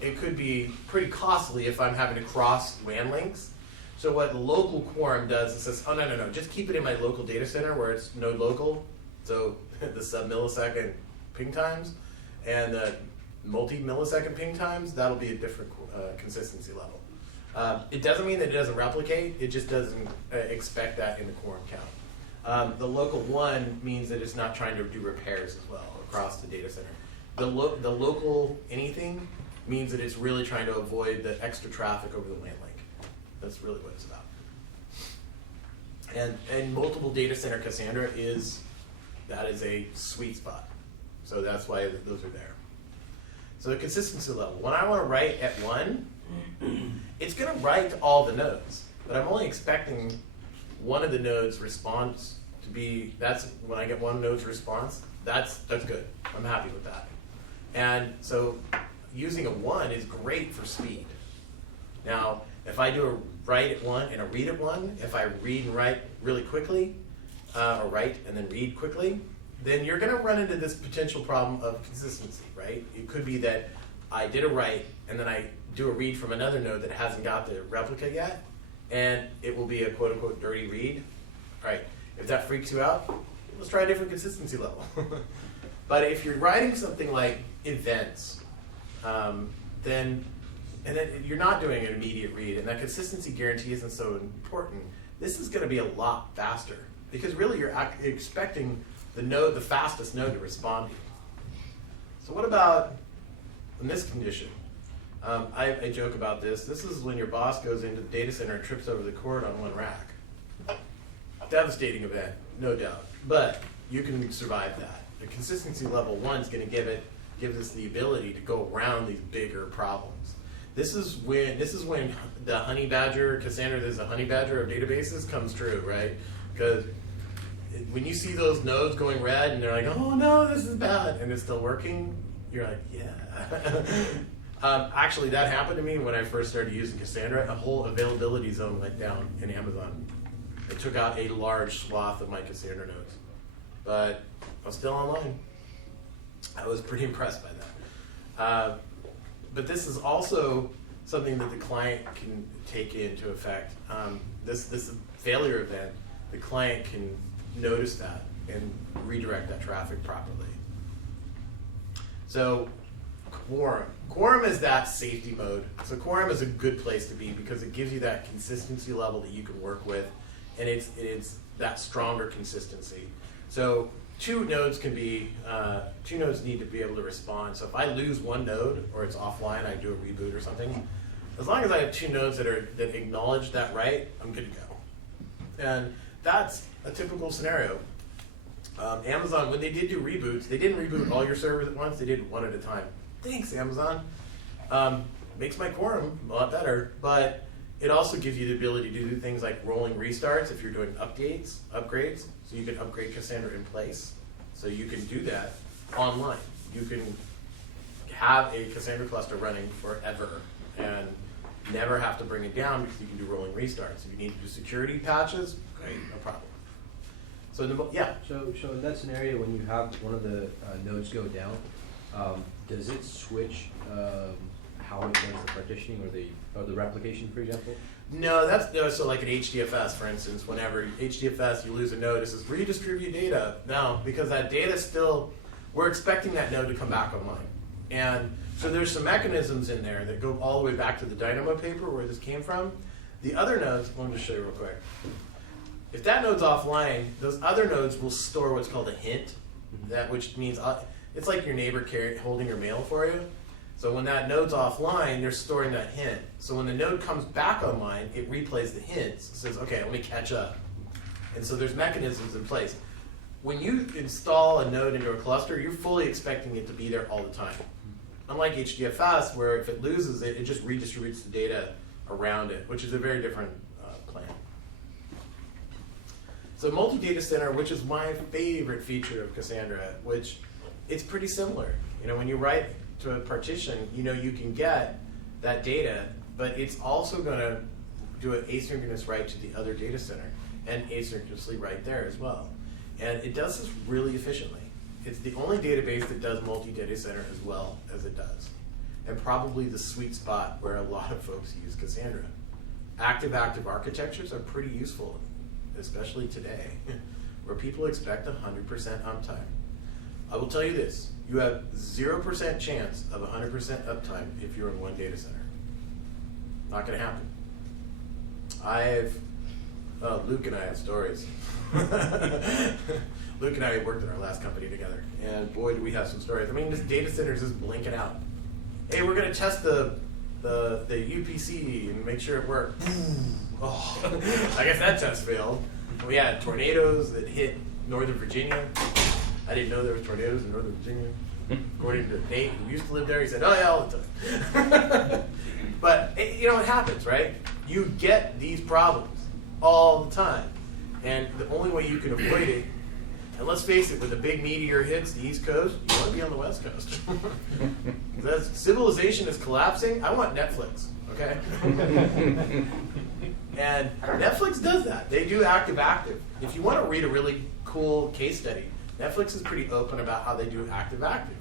it could be pretty costly if I'm having to cross WAN links. So what the local quorum does is says, oh, no, just keep it in my local data center where it's node local. So the sub-millisecond ping times and the multi-millisecond ping times, that'll be a different consistency level. It doesn't mean that it doesn't replicate, it just doesn't expect that in the quorum count. The local 1 means that it's not trying to do repairs as well across the data center. The local anything means that it's really trying to avoid the extra traffic over the WAN link. That's really what it's about. And multiple data center Cassandra that is a sweet spot. So that's why those are there. So the consistency level. When I want to write at 1, it's going to write to all the nodes, but I'm only expecting one of the nodes' response to be, that's when I get one node's response, that's good. I'm happy with that. And so using a 1 is great for speed. Now, if I do a write at 1 and a read at 1, if I read and write really quickly, or write and then read quickly, then you're going to run into this potential problem of consistency, right? It could be that I did a write and then I do a read from another node that hasn't got the replica yet, and it will be a quote-unquote dirty read. All right, if that freaks you out, let's try a different consistency level. But if you're writing something like events, then you're not doing an immediate read, and that consistency guarantee isn't so important, this is going to be a lot faster, because really you're expecting the fastest node to respond to you. So what about in this condition? I joke about this. This is when your boss goes into the data center and trips over the cord on one rack. Devastating event, no doubt. But you can survive that. the consistency level 1 is going to give us the ability to go around these bigger problems. This is when the honey badger, Cassandra is a honey badger of databases, comes true, right? Because when you see those nodes going red and they're like, oh no, this is bad, and it's still working, you're like, yeah. Actually, that happened to me when I first started using Cassandra. A whole availability zone went down in Amazon. It took out a large swath of my Cassandra nodes. But I was still online. I was pretty impressed by that. But this is also something that the client can take into effect. This failure event, the client can notice that and redirect that traffic properly. So quorum. Quorum is that safety mode. So quorum is a good place to be because it gives you that consistency level that you can work with, and it's that stronger consistency. So two nodes need to be able to respond. So if I lose one node or it's offline, I do a reboot or something. As long as I have two nodes that acknowledge that right, I'm good to go. And that's a typical scenario. Amazon, when they did do reboots, they didn't reboot all your servers at once, they did one at a time. Thanks, Amazon. Makes my quorum a lot better, but it also gives you the ability to do things like rolling restarts if you're doing upgrades, so you can upgrade Cassandra in place. So you can do that online. You can have a Cassandra cluster running forever and never have to bring it down because you can do rolling restarts. If you need to do security patches, great, no problem. So So in that scenario, when you have one of the nodes go down, does it switch how it does the partitioning or the replication, for example? No, so like an HDFS, for instance, whenever HDFS, you lose a node, it says redistribute data. No, because that data we're expecting that node to come back online. And so there's some mechanisms in there that go all the way back to the Dynamo paper where this came from. The other nodes, let me just show you real quick. If that node's offline, those other nodes will store what's called a hint, which means it's like your neighbor holding your mail for you. So when that node's offline, they're storing that hint. So when the node comes back online, it replays the hints. It says, okay, let me catch up. And so there's mechanisms in place. When you install a node into a cluster, you're fully expecting it to be there all the time. Unlike HDFS, where if it loses it, it just redistributes the data around it, which is a very different plan. So multi-data center, which is my favorite feature of Cassandra, which it's pretty similar. When you write to a partition, you can get that data, but it's also going to do an asynchronous write to the other data center and asynchronously write there as well. And it does this really efficiently. It's the only database that does multi-data center as well as it does. And probably the sweet spot where a lot of folks use Cassandra. Active-active architectures are pretty useful, especially today, where people expect 100% uptime. I will tell you this, you have 0% chance of 100% uptime if you're in one data center. Not gonna happen. Luke and I have stories. Luke and I worked at our last company together, and boy, do we have some stories. I mean, this data center is just blinking out. Hey, we're gonna test the UPC and make sure it worked. Oh, I guess that test failed. We had tornadoes that hit Northern Virginia. I didn't know there was tornadoes in Northern Virginia. According to Nate, who used to live there, he said, oh yeah, all the time. But it happens, right? You get these problems all the time. And the only way you can avoid it, and let's face it, when the big meteor hits the East Coast, you want to be on the West Coast. As civilization is collapsing, I want Netflix, okay? And Netflix does that. They do active-active. If you want to read a really cool case study, Netflix is pretty open about how they do active-active,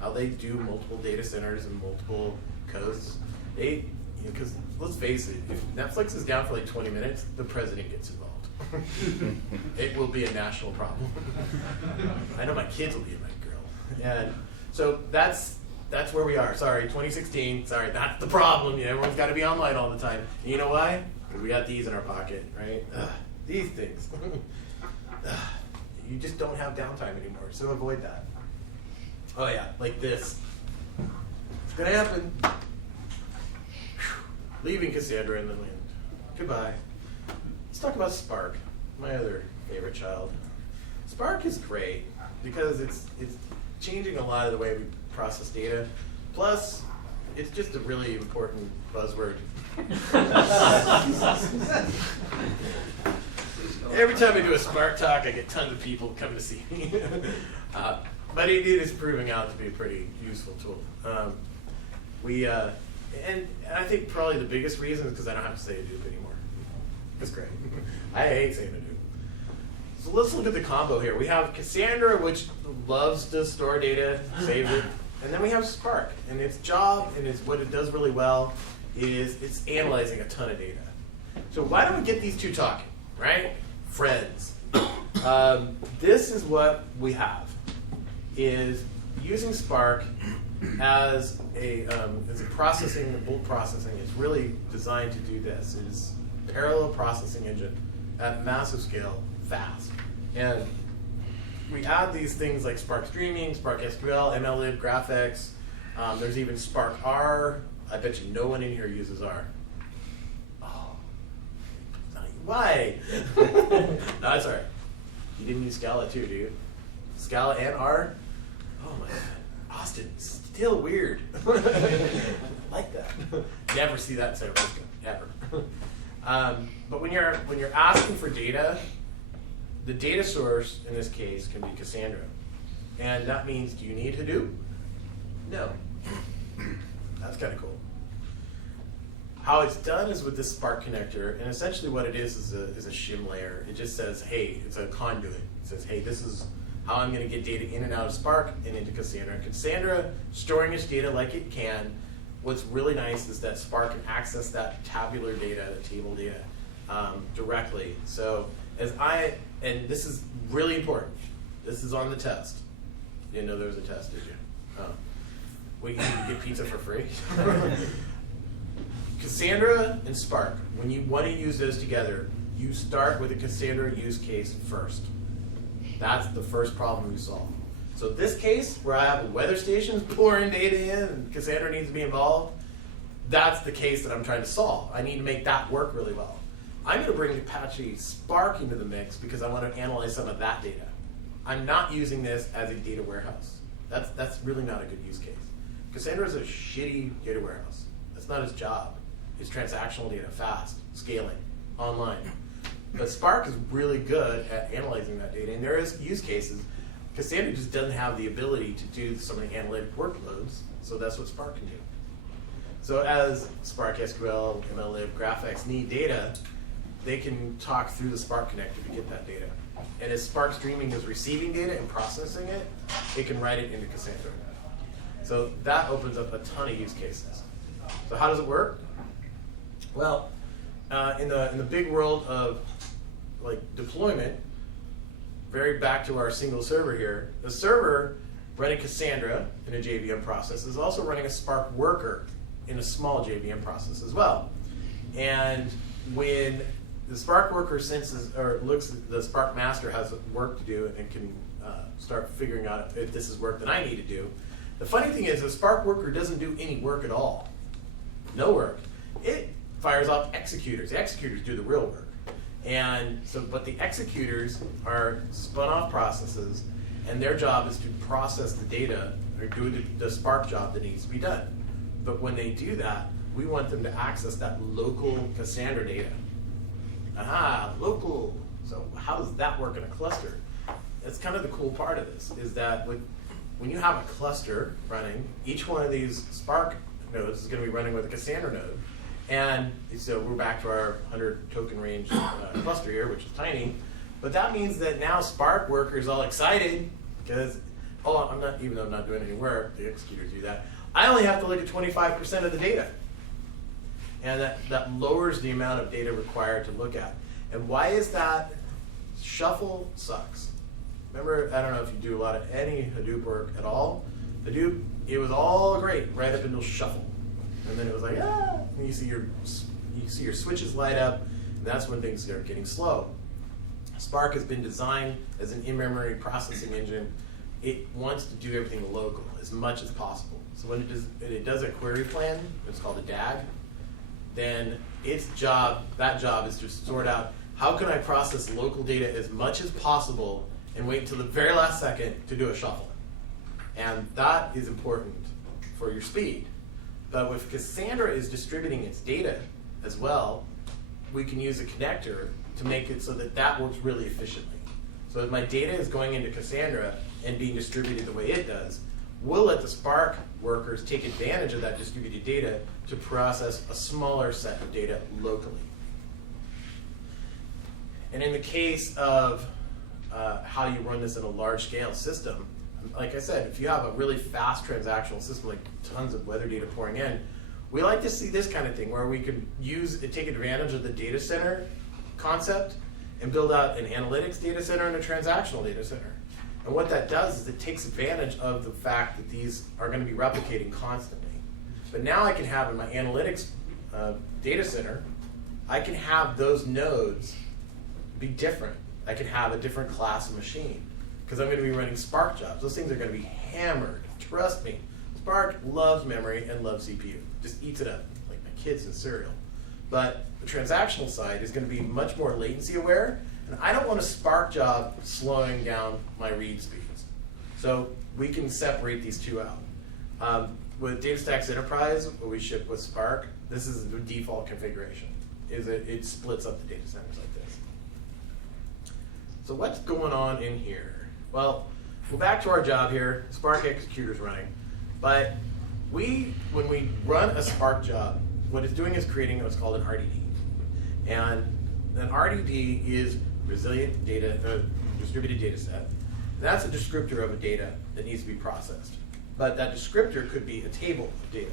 how they do multiple data centers and multiple coasts. Because let's face it, if Netflix is down for like 20 minutes, the president gets involved. It will be a national problem. I know my kids will be in my grill. And so that's where we are. Sorry, 2016. Sorry, that's the problem. Everyone's got to be online all the time. And you know why? Because we got these in our pocket, right? These things. You just don't have downtime anymore, so avoid that. Oh yeah, like this. It's gonna happen. Leaving Cassandra in the land. Goodbye. Let's talk about Spark, my other favorite child. Spark is great because it's changing a lot of the way we process data. Plus, it's just a really important buzzword. Every time I do a Spark talk, I get tons of people coming to see me. But it is proving out to be a pretty useful tool. And I think probably the biggest reason is because I don't have to say Hadoop anymore. It's great. I hate saying Hadoop. So let's look at the combo here. We have Cassandra, which loves to store data, save it. And then we have Spark. And its job, and what it does really well, is it's analyzing a ton of data. So why don't we get these two talking, right? Friends. This is what we have, is using Spark as a processing, bulk processing. It's really designed to do this. It is a parallel processing engine at massive scale, fast. And we add these things like Spark Streaming, Spark SQL, MLlib, GraphX. There's even Spark R. I bet you no one in here uses R. Oh, why? No, that's all right. You didn't use Scala too, do you? Scala and R? Oh my God. Austin, still weird. Like that. Never see that in San Francisco, ever. But when you're asking for data, the data source in this case can be Cassandra. And that means, do you need Hadoop? No. That's kind of cool. How it's done is with this Spark connector, and essentially what it is a shim layer. It just says, hey, it's a conduit. It says, hey, this is how I'm going to get data in and out of Spark and into Cassandra. Cassandra, storing its data like it can. What's really nice is that Spark can access that tabular data, the table data, directly. So and this is really important. This is on the test. You didn't know there was a test, did you? Oh. We can get pizza for free. Cassandra and Spark, when you want to use those together, you start with a Cassandra use case first. That's the first problem you solve. So this case, where I have weather stations pouring data in and Cassandra needs to be involved, that's the case that I'm trying to solve. I need to make that work really well. I'm going to bring Apache Spark into the mix because I want to analyze some of that data. I'm not using this as a data warehouse. That's really not a good use case. Cassandra is a shitty data warehouse. That's not its job. It's transactional data, fast, scaling, online. But Spark is really good at analyzing that data, and there is use cases. Cassandra just doesn't have the ability to do some of the analytic workloads, so that's what Spark can do. So as Spark SQL, MLlib, GraphX need data, they can talk through the Spark connector to get that data. And as Spark Streaming is receiving data and processing it, it can write it into Cassandra. So that opens up a ton of use cases. So how does it work? Well, in the big world of like deployment, very back to our single server here, the server running Cassandra in a JVM process is also running a Spark worker in a small JVM process as well. And when the Spark worker senses or looks at the Spark master has work to do and can start figuring out if this is work that I need to do. The funny thing is the Spark worker doesn't do any work at all. No work. It fires off executors. The executors do the real work. And so, but the executors are spun off processes, and their job is to process the data or do the Spark job that needs to be done. But when they do that, we want them to access that local Cassandra data. Aha, local. So how does that work in a cluster? That's kind of the cool part of this, is that when you have a cluster running, each one of these Spark nodes is going to be running with a Cassandra node. And so we're back to our 100 token range cluster here, which is tiny. But that means that now Spark workers all excited because, even though I'm not doing any work, the executors do that. I only have to look at 25% of the data. And that lowers the amount of data required to look at. And why is that? Shuffle sucks. Remember, I don't know if you do a lot of any Hadoop work at all. Hadoop, it was all great right up until shuffle. And then it was like, and you see your switches light up, and that's when things start getting slow. Spark has been designed as an in-memory processing engine. It wants to do everything local as much as possible. So when it does a query plan, it's called a DAG, then that job is to sort out how can I process local data as much as possible and wait until the very last second to do a shuffle. And that is important for your speed. But if Cassandra is distributing its data as well, we can use a connector to make it so that that works really efficiently. So if my data is going into Cassandra and being distributed the way it does, we'll let the Spark workers take advantage of that distributed data to process a smaller set of data locally. And in the case of how you run this in a large-scale system, like I said, if you have a really fast transactional system, like tons of weather data pouring in, we like to see this kind of thing where we can take advantage of the data center concept and build out an analytics data center and a transactional data center. And what that does is it takes advantage of the fact that these are going to be replicating constantly. But now I can have in my analytics data center, I can have those nodes be different. I can have a different class of machine because I'm going to be running Spark jobs. Those things are going to be hammered. Trust me. Spark loves memory and loves CPU. Just eats it up like my kids in cereal. But the transactional side is going to be much more latency aware, and I don't want a Spark job slowing down my read speeds. So we can separate these two out. With DataStax Enterprise, what we ship with Spark, this is the default configuration. It splits up the data centers like this. So what's going on in here? Well, we're back to our job here. Spark executor's running. But when we run a Spark job, what it's doing is creating what's called an RDD. And an RDD is resilient data, distributed data set. That's a descriptor of a data that needs to be processed. But that descriptor could be a table of data.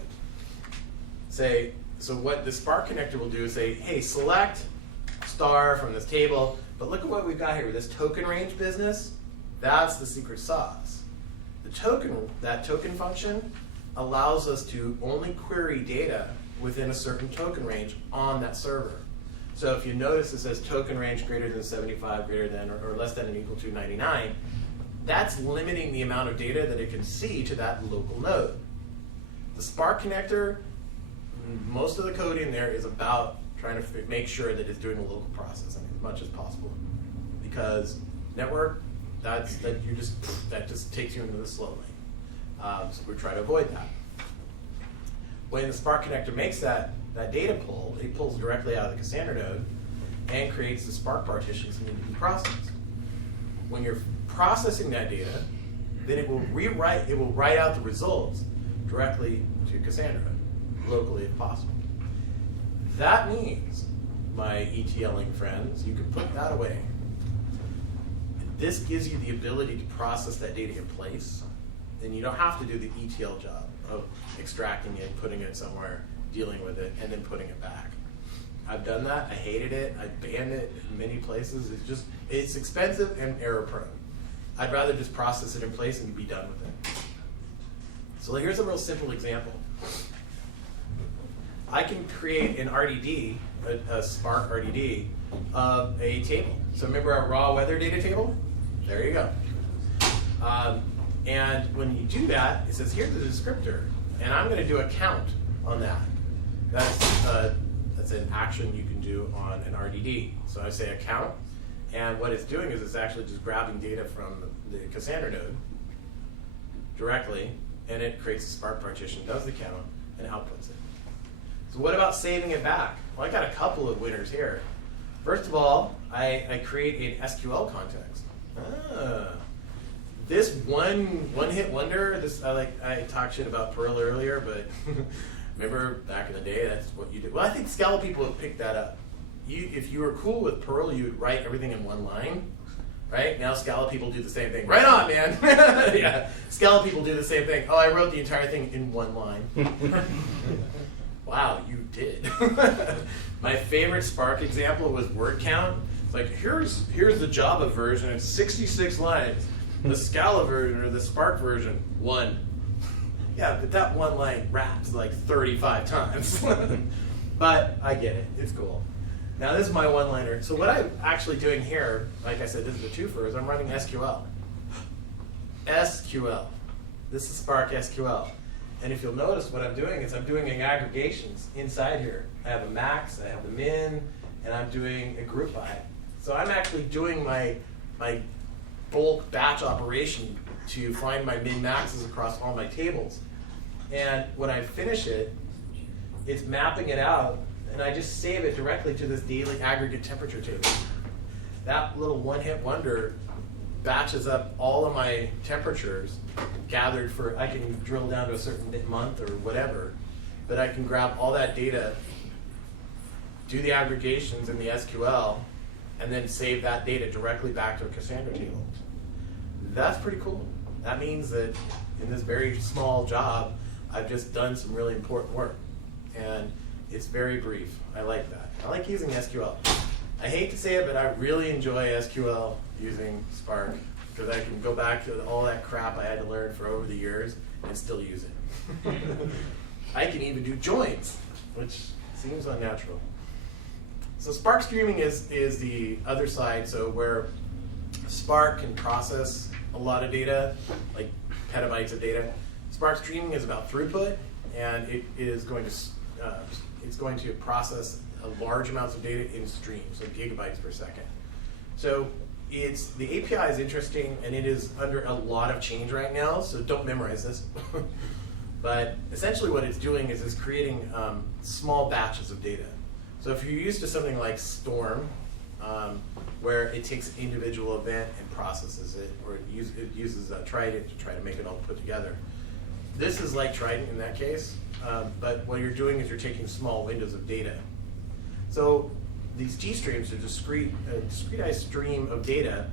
So what the Spark connector will do is say, hey, select star from this table, but look at what we've got here with this token range business. That's the secret sauce. That token function allows us to only query data within a certain token range on that server. So if you notice it says token range greater than 75, greater than or less than or equal to 99, that's limiting the amount of data that it can see to that local node. The Spark connector, most of the code in there is about trying to make sure that it's doing a local processing as much as possible. Because network, that just takes you into the slow lane. So we try to avoid that. When the Spark connector makes that data pull, it pulls directly out of the Cassandra node and creates the Spark partitions that need to be processed. When you're processing that data, then it will write out the results directly to Cassandra, locally if possible. That means, my ETLing friends, you can put that away. This gives you the ability to process that data in place, and you don't have to do the ETL job of extracting it, putting it somewhere, dealing with it, and then putting it back. I've done that. I hated it. I banned it in many places. It's expensive and error prone. I'd rather just process it in place and be done with it. So here's a real simple example. I can create an RDD, a Spark RDD, of a table. So remember our raw weather data table? There you go. And when you do that, it says here's the descriptor, and I'm going to do a count on that. That's an action you can do on an RDD. So I say a count, and what it's doing is it's actually just grabbing data from the Cassandra node directly, and it creates a Spark partition, does the count, and outputs it. So what about saving it back? Well, I got a couple of winners here. First of all, I create an SQL context. This one-hit wonder. I talked shit about Perl earlier, but remember back in the day, that's what you did. Well, I think Scala people have picked that up. If you were cool with Perl, you would write everything in one line, right? Now Scala people do the same thing. Right on, man. Yeah, Scala people do the same thing. Oh, I wrote the entire thing in one line. Wow, you did. My favorite Spark example was word count. It's like, here's the Java version, it's 66 lines. The Scala version, or the Spark version, 1. Yeah, but that one line wraps like 35 times. But I get it, it's cool. Now this is my one-liner. So what I'm actually doing here, like I said, this is a twofer, is I'm running SQL. SQL. This is Spark SQL. And if you'll notice what I'm doing is I'm doing aggregations inside here. I have a max, I have the min, and I'm doing a group by. So I'm actually doing my bulk batch operation to find my min-maxes across all my tables. And when I finish it, it's mapping it out, and I just save it directly to this daily aggregate temperature table. That little one-hit wonder batches up all of my temperatures gathered for, I can drill down to a certain month or whatever, but I can grab all that data, do the aggregations in the SQL, and then save that data directly back to a Cassandra table. That's pretty cool. That means that in this very small job, I've just done some really important work. And it's very brief. I like that. I like using SQL. I hate to say it, but I really enjoy SQL using Spark because I can go back to all that crap I had to learn for over the years and still use it. I can even do joins, which seems unnatural. So Spark streaming is the other side, so where Spark can process a lot of data, like petabytes of data. Spark streaming is about throughput, and it is going to process large amounts of data in streams, so gigabytes per second. So the API is interesting, and it is under a lot of change right now, so don't memorize this. But essentially what it's doing is it's creating small batches of data. So if you're used to something like Storm, where it takes an individual event and processes it, or it uses Trident to try to make it all put together. This is like Trident in that case, but what you're doing is you're taking small windows of data. So these G streams, a discretized stream of data,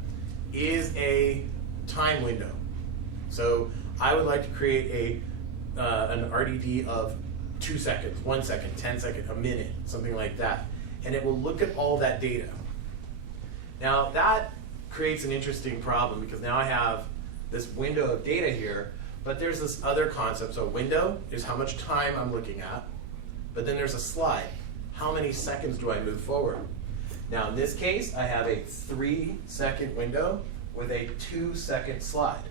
is a time window. So I would like to create an RDD of 2 seconds, 1 second, 10 seconds, a minute, something like that. And it will look at all that data. Now that creates an interesting problem because now I have this window of data here, but there's this other concept. So window is how much time I'm looking at, but then there's a slide. How many seconds do I move forward? Now in this case, I have a 3-second window with a 2-second slide.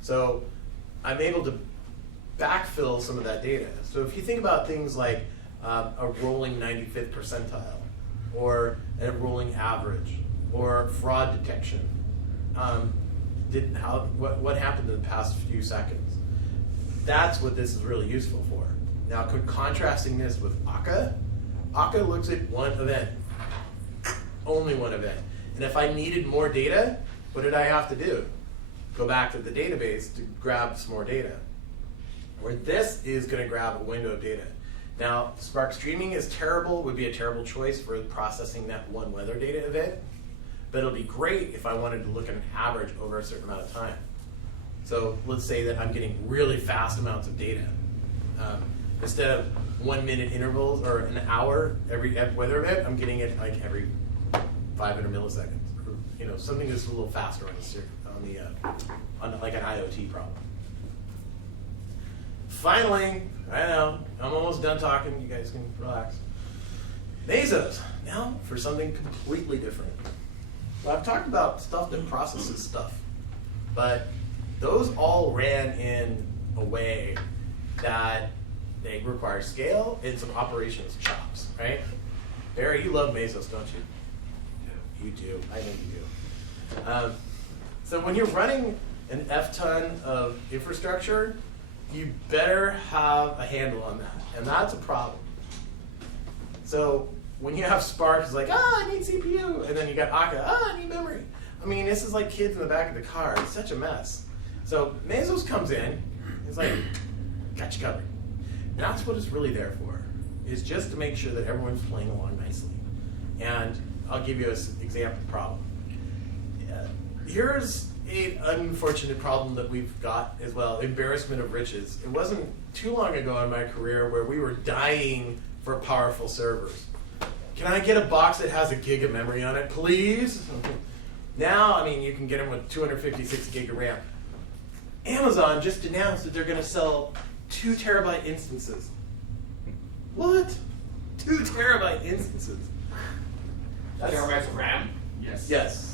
So I'm able to backfill some of that data. So if you think about things like a rolling 95th percentile, or a rolling average, or fraud detection, what happened in the past few seconds? That's what this is really useful for. Now, contrasting this with Akka, Akka looks at one event, only one event. And if I needed more data, what did I have to do? Go back to the database to grab some more data. Where this is going to grab a window of data. Now, Spark streaming is terrible, would be a terrible choice for processing that one weather data event, but it'll be great if I wanted to look at an average over a certain amount of time. So let's say that I'm getting really fast amounts of data. Instead of 1 minute intervals or an hour every weather event, I'm getting it like every 500 milliseconds, or something that's a little faster on like an IoT problem. Finally, I know, I'm almost done talking, you guys can relax. Mesos, now for something completely different. Well, I've talked about stuff that processes stuff, but those all ran in a way that they require scale and some operations chops, right? Barry, you love Mesos, don't you? You do, I know you do. So when you're running an F-ton of infrastructure, you better have a handle on that, and that's a problem. So when you have Spark, it's like, I need CPU, and then you got Akka, I need memory. I mean, this is like kids in the back of the car. It's such a mess. So Mesos comes in, it's like, got you covered. And that's what it's really there for, is just to make sure that everyone's playing along nicely. And I'll give you an example problem. Here's an unfortunate problem that we've got as well, embarrassment of riches. It wasn't too long ago in my career where we were dying for powerful servers. Can I get a box that has 1 gig of memory on it, please? Now, I mean, you can get them with 256 gig of RAM. Amazon just announced that they're going to sell 2 terabyte instances. What? 2 terabyte instances. Terabytes of RAM? Yes. Yes.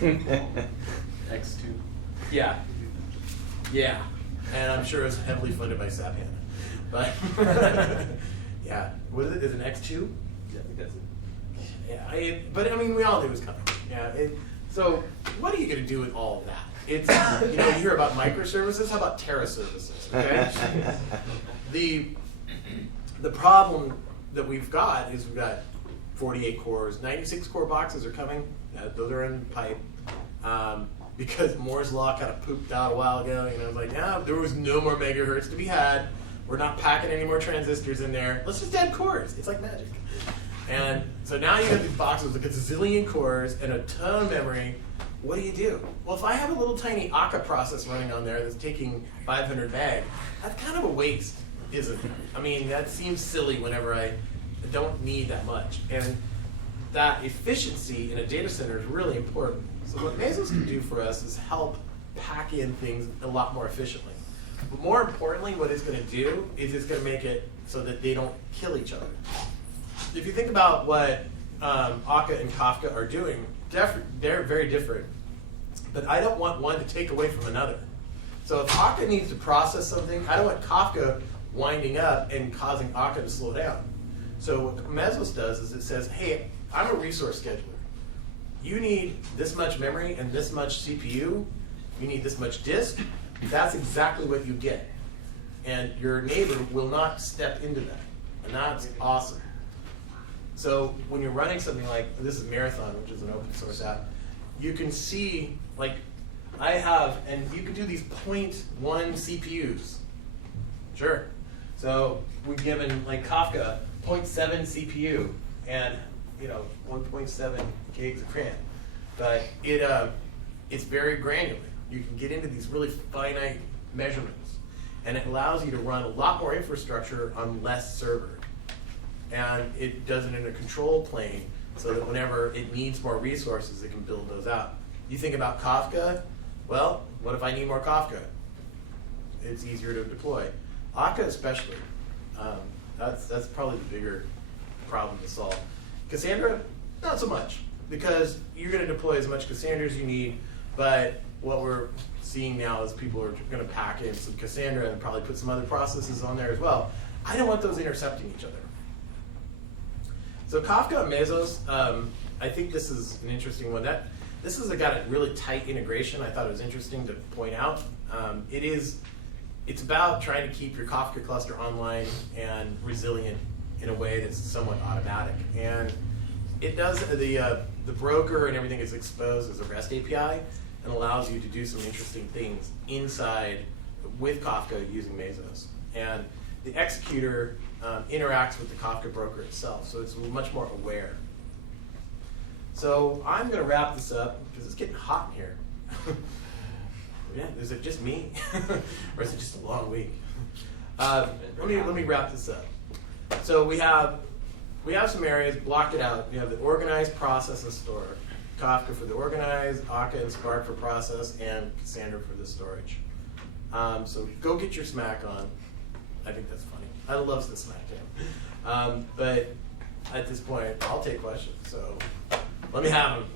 X2. Yeah. Yeah. And I'm sure it's heavily funded by SAP HANA. But yeah. What is it? Is it an X2? Yeah, I think that's it. Yeah. But I mean, we all knew it was coming. Yeah. So what are you going to do with all of that? It's, you know, you hear about microservices. How about teraservices? Okay. The problem that we've got is we've got 48 cores, 96 core boxes are coming. Those are in pipe. Because Moore's law kind of pooped out a while ago. You know, it's like, yeah, there was no more megahertz to be had. We're not packing any more transistors in there. Let's just add cores. It's like magic. And so now you have these boxes with a gazillion cores and a ton of memory. What do? Well, if I have a little tiny Akka process running on there that's taking 500 meg, that's kind of a waste, isn't it? I mean, that seems silly whenever I don't need that much. And that efficiency in a data center is really important. So what Mesos can do for us is help pack in things a lot more efficiently. But more importantly, what it's going to do is it's going to make it so that they don't kill each other. If you think about what Akka and Kafka are doing, they're very different. But I don't want one to take away from another. So if Akka needs to process something, I don't want Kafka winding up and causing Akka to slow down. So what Mesos does is it says, hey, I'm a resource scheduler. You need this much memory and this much CPU. You need this much disk. That's exactly what you get. And your neighbor will not step into that. And that's awesome. So when you're running something like, this is Marathon, which is an open source app, you can see, like, I have, and you can do these 0.1 CPUs. Sure. So we've given, like, Kafka 0.7 CPU and, you know, 1.7 gigs of RAM. But it's very granular. You can get into these really finite measurements. And it allows you to run a lot more infrastructure on less server. And it does it in a control plane so that whenever it needs more resources, it can build those out. You think about Kafka, well, what if I need more Kafka? It's easier to deploy. Akka especially, that's probably the bigger problem to solve. Cassandra, not so much, because you're going to deploy as much Cassandra as you need, but what we're seeing now is people are going to pack in some Cassandra and probably put some other processes on there as well. I don't want those intercepting each other. So Kafka and Mesos, I think this is an interesting one. This has got a really tight integration. I thought it was interesting to point out. It's about trying to keep your Kafka cluster online and resilient in a way that's somewhat automatic. And it does, the broker and everything is exposed as a REST API and allows you to do some interesting things inside with Kafka using Mesos. And the executor interacts with the Kafka broker itself, so it's much more aware. So I'm going to wrap this up because it's getting hot in here. Yeah, is it just me, or is it just a long week? Let me wrap this up. So we have some areas, blocked it out. We have the organize, process, and store. Kafka for the organize, Akka and Spark for process, and Cassandra for the storage. So go get your smack on. I think that's funny. I love the smack jam. But at this point, I'll take questions. So let me have them.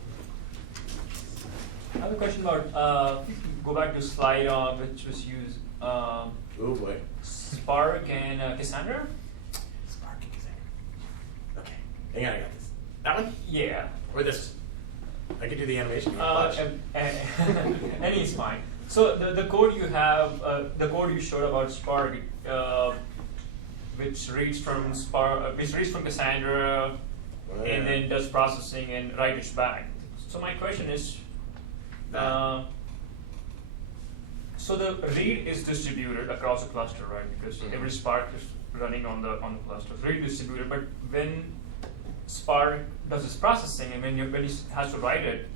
I have a question about, go back to slide which was used. Oh boy. Spark and Cassandra? Spark and Cassandra. Okay. Hang on, I got this. That one? Yeah. Or this? I could do the animation. Any is fine. So the code you have, the code you showed about Spark, which reads from Cassandra, and then does processing and writes back. So my question is, so the read is distributed across the cluster, right? Because every Spark is running on the cluster. So read distributed, but when Spark does its processing and when it has to write it,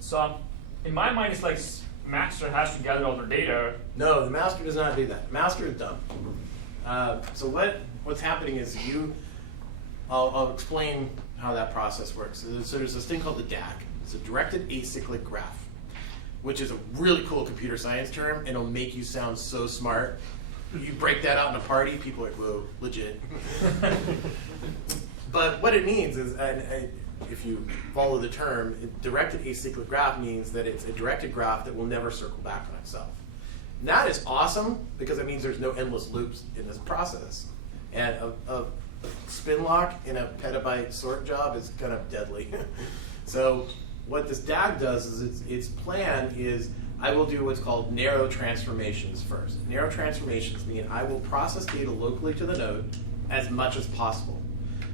so in my mind it's like master has to gather all the data. No, the master does not do that. Master is dumb. So what's happening is I'll explain how that process works. So there's this thing called the DAG. It's a directed acyclic graph, which is a really cool computer science term, and it'll make you sound so smart. You break that out in a party, people are like, whoa, legit. But what it means is, if you follow the term, directed acyclic graph means that it's a directed graph that will never circle back on itself. And that is awesome because it means there's no endless loops in this process. And a spin lock in a petabyte sort job is kind of deadly. So what this DAG does is its plan is I will do what's called narrow transformations first. Narrow transformations mean I will process data locally to the node as much as possible.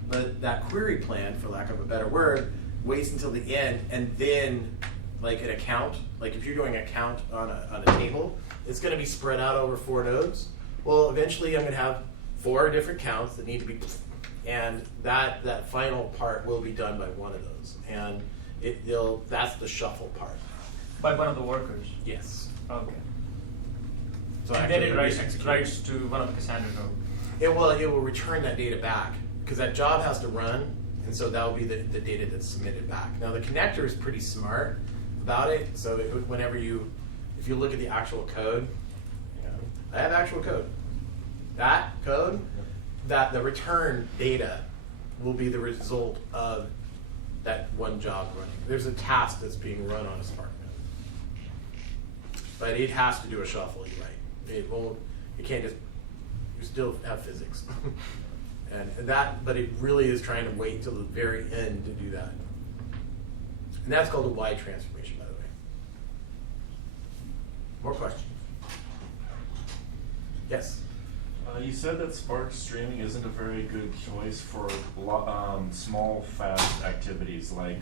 But that query plan, for lack of a better word, waits until the end, and then like an account, like if you're doing a count on a table, it's going to be spread out over 4 nodes. Well, eventually I'm going to have 4 different counts that need to be, and that final part will be done by one of those, and that's the shuffle part. By one of the workers. Yes. Okay. So And then it actually writes to one of the Cassandra nodes. it will return that data back because that job has to run, and so that will be the data that's submitted back. Now the connector is pretty smart about it, so if you look at the actual code, I have actual code. That code, that the return data will be the result of that one job running. There's a task that's being run on a Spark node, but it has to do a shuffle. You're right. It won't. It can't just. You still have physics, but it really is trying to wait till the very end to do that. And that's called a Y transformation, by the way. More questions? Yes. You said that Spark streaming isn't a very good choice for small, fast activities like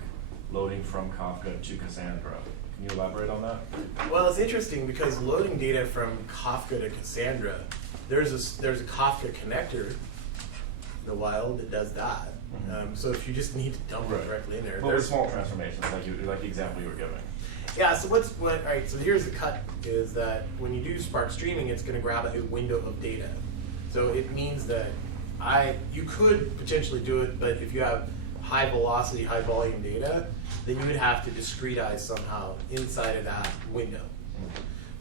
loading from Kafka to Cassandra. Can you elaborate on that? Well, it's interesting because loading data from Kafka to Cassandra, there's a Kafka connector in the wild that does that. Mm-hmm. So if you just need to dump it directly in there, Well, there's small transformations, like the example you were giving. Yeah, so all right, so here's the cut, is that when you do Spark streaming, it's going to grab a window of data. So it means that you could potentially do it, but if you have high velocity, high volume data, then you would have to discretize somehow inside of that window.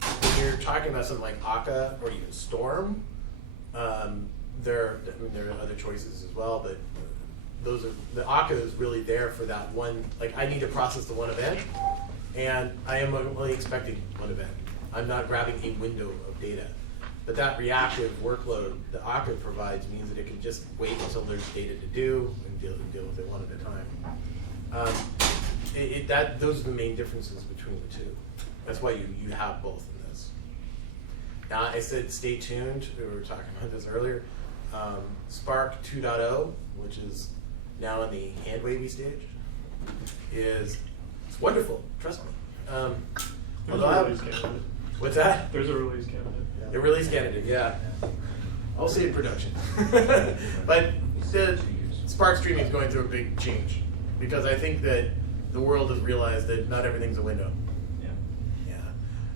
When you're talking about something like Akka or even Storm, there are other choices as well, but the Akka is really there for that one. Like I need to process the one event, and I am only expecting one event. I'm not grabbing a window of data. But that reactive workload the Akka provides means that it can just wait until there's data to do and deal with it one at a time. Those are the main differences between the two. That's why you have both in this. Now I said stay tuned. We were talking about this earlier. Spark 2.0, which is now in the hand wavy stage, it's wonderful. Trust me. What's that? There's a release candidate. A release candidate, yeah. I'll see in production. But the Spark streaming is going through a big change because I think that the world has realized that not everything's a window.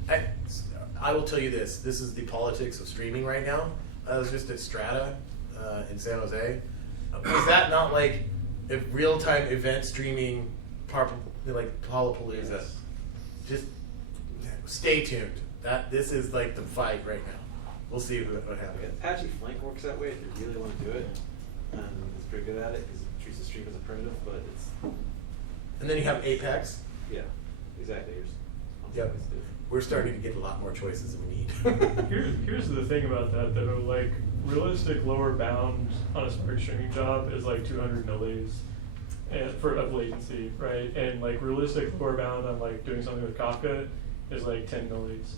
Yeah. I will tell you this. This is the politics of streaming right now. I was just at Strata in San Jose. Was that not like a real-time event streaming, like Palapalooza? Yes. Just stay tuned. This is like the fight right now. We'll see what happens. Apache Flink works that way if you really want to do it, and it's pretty good at it because it treats the stream as a primitive, but it's. And then you have Apex. Yeah, exactly. Yep. We're starting to get a lot more choices than we need. Here's the thing about that though, like realistic lower bound on a Spark streaming job is like 200 millis of latency, right? And like realistic lower bound on like doing something with Kafka is like 10 millis.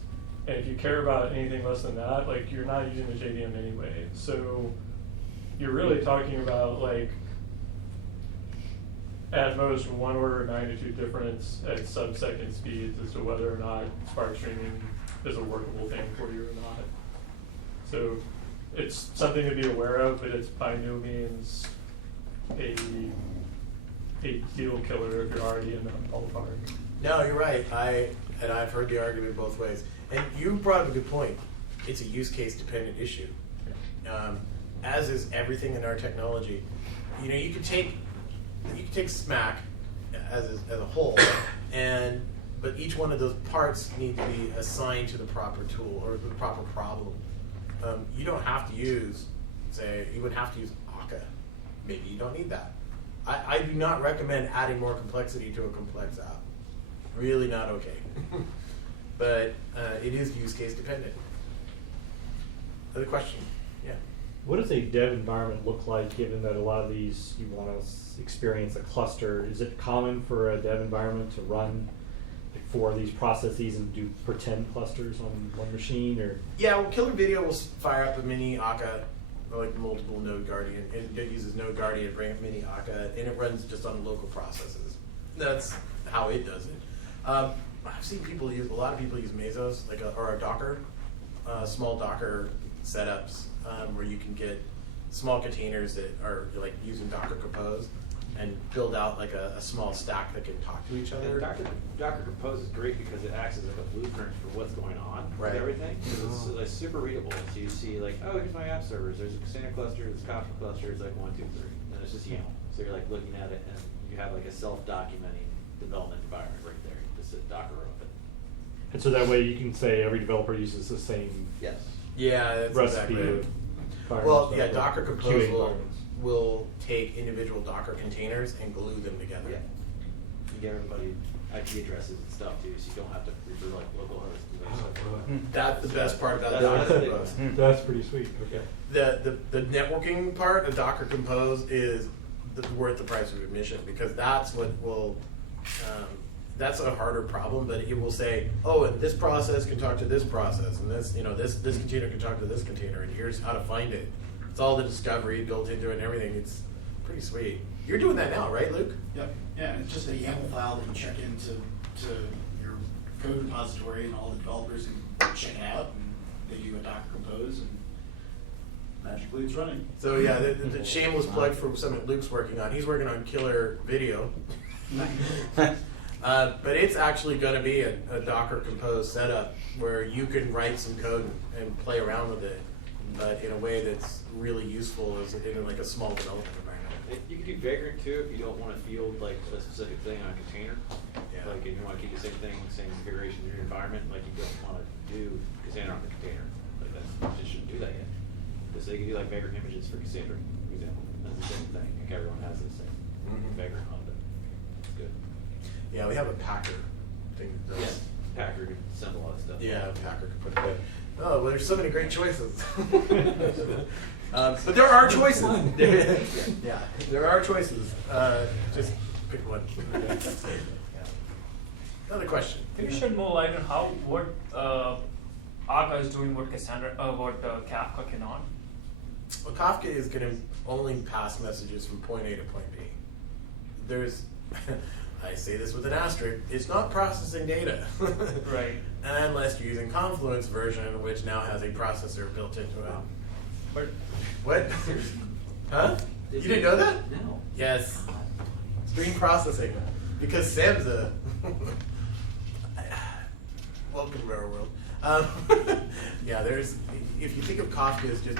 And if you care about anything less than that, like you're not using the JVM anyway. So you're really talking about like at most 1 order of magnitude difference at sub-second speeds as to whether or not Spark streaming is a workable thing for you or not. So it's something to be aware of, but it's by no means a deal killer if you're already in the ballpark. No, you're right. I've heard the argument both ways. And you brought up a good point. It's a use case dependent issue. As is everything in our technology. You could take SMAC as a whole, but each one of those parts need to be assigned to the proper tool or the proper problem. You don't have to use, you would have to use Akka. Maybe you don't need that. I do not recommend adding more complexity to a complex app. Really not okay. But it is use case dependent. Other question? Yeah. What does a dev environment look like, given that a lot of these you want to experience a cluster? Is it common for a dev environment to run for these processes and do pretend clusters on one machine, or? Yeah, well, Killer Video will fire up a mini Akka, like multiple Node Guardian. It uses Node Guardian to bring up mini Akka, and it runs just on local processes. That's how it does it. I've seen a lot of people use Mesos, or a Docker, small Docker setups, where you can get small containers that are like using Docker Compose and build out like a small stack that can talk to each other. Docker Compose is great because it acts as like a blueprint for what's going on Right. with everything. It's like super readable. So you see like, oh, here's my app servers. There's a Cassandra cluster, there's a Kafka cluster. It's like 1, 2, 3, and it's just YAML. So you're like looking at it, and you have like a self-documenting development environment right there. Just a Docker of it. And so that way you can say every developer uses the same Yes. Yeah, that's recipe exactly of it. environments, Well, yeah, like Docker QA Compose environments. will take individual Docker containers and glue them together. Yeah. You get everybody IP addresses and stuff too, so you don't have to refer like localhost and Oh, stuff. boy. That's the best part about That's Docker the big Compose. one. That's pretty sweet. Okay. The networking part of Docker Compose is worth the price of admission, because that's what will, that's a harder problem, but it will say, oh, and this process can talk to this process, and this, this container can talk to this container, and here's how to find it. It's all the discovery built into it and everything. It's pretty sweet. You're doing that now, right, Luke? Yep. Yeah, it's just a YAML file that you check into your code repository, and all the developers can check it out, and they do a Docker Compose, and magically it's running. So yeah, the shameless plug for something Luke's working on. He's working on Killer Video. But it's actually going to be a Docker Compose setup where you can write some code and play around with it, but in a way that's really useful as in like a small development environment. You can do Vagrant too if you don't want to field like a specific thing on a container. Yeah. Like if you want to keep the same thing, same configuration in your environment, like you don't want to do Cassandra on the container. Like you just shouldn't do that yet. Because they can do like Vagrant images for Cassandra, for example. That's the same thing. Like everyone has the same Vagrant on it. It's good. Yeah, we have a Packer thing that does. Yeah. Packer can send a lot of stuff. Yeah, Packer can put it there. Oh, well, there's so many great choices. But there are choices. Yeah, there are choices. Just pick one. Yeah. Another question. Can you shed more light on what Akka is doing, what Cassandra, what Kafka cannot? Well, Kafka is going to only pass messages from point A to point B. There's, I say this with an asterisk, it's not processing data. Right. Unless you're using Confluence version, which now has a processor built into it. But What? Huh? You didn't know that? No. Yes. Stream processing. Because Samza. Welcome to our world. Yeah, if you think of Kafka as just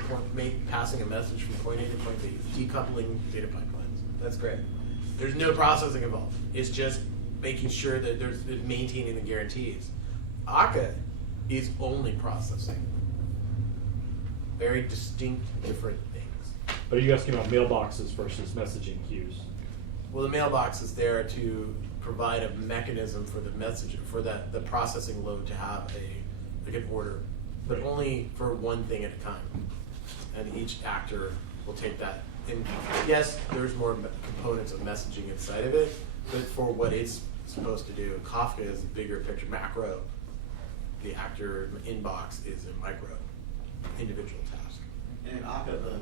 passing a message from point A to point B, decoupling data pipelines. That's great. There's no processing involved. It's just making sure that there's maintaining the guarantees. Akka is only processing. Very distinct, different things. But are you asking about mailboxes versus messaging queues? Well, the mailbox is there to provide a mechanism for the message, for the processing load to have an order, but only for one thing at a time. And each actor will take that. And yes, there's more components of messaging inside of it, but for what it's supposed to do, Kafka is a bigger picture macro. The actor inbox is a micro, individual task. And in Akka, the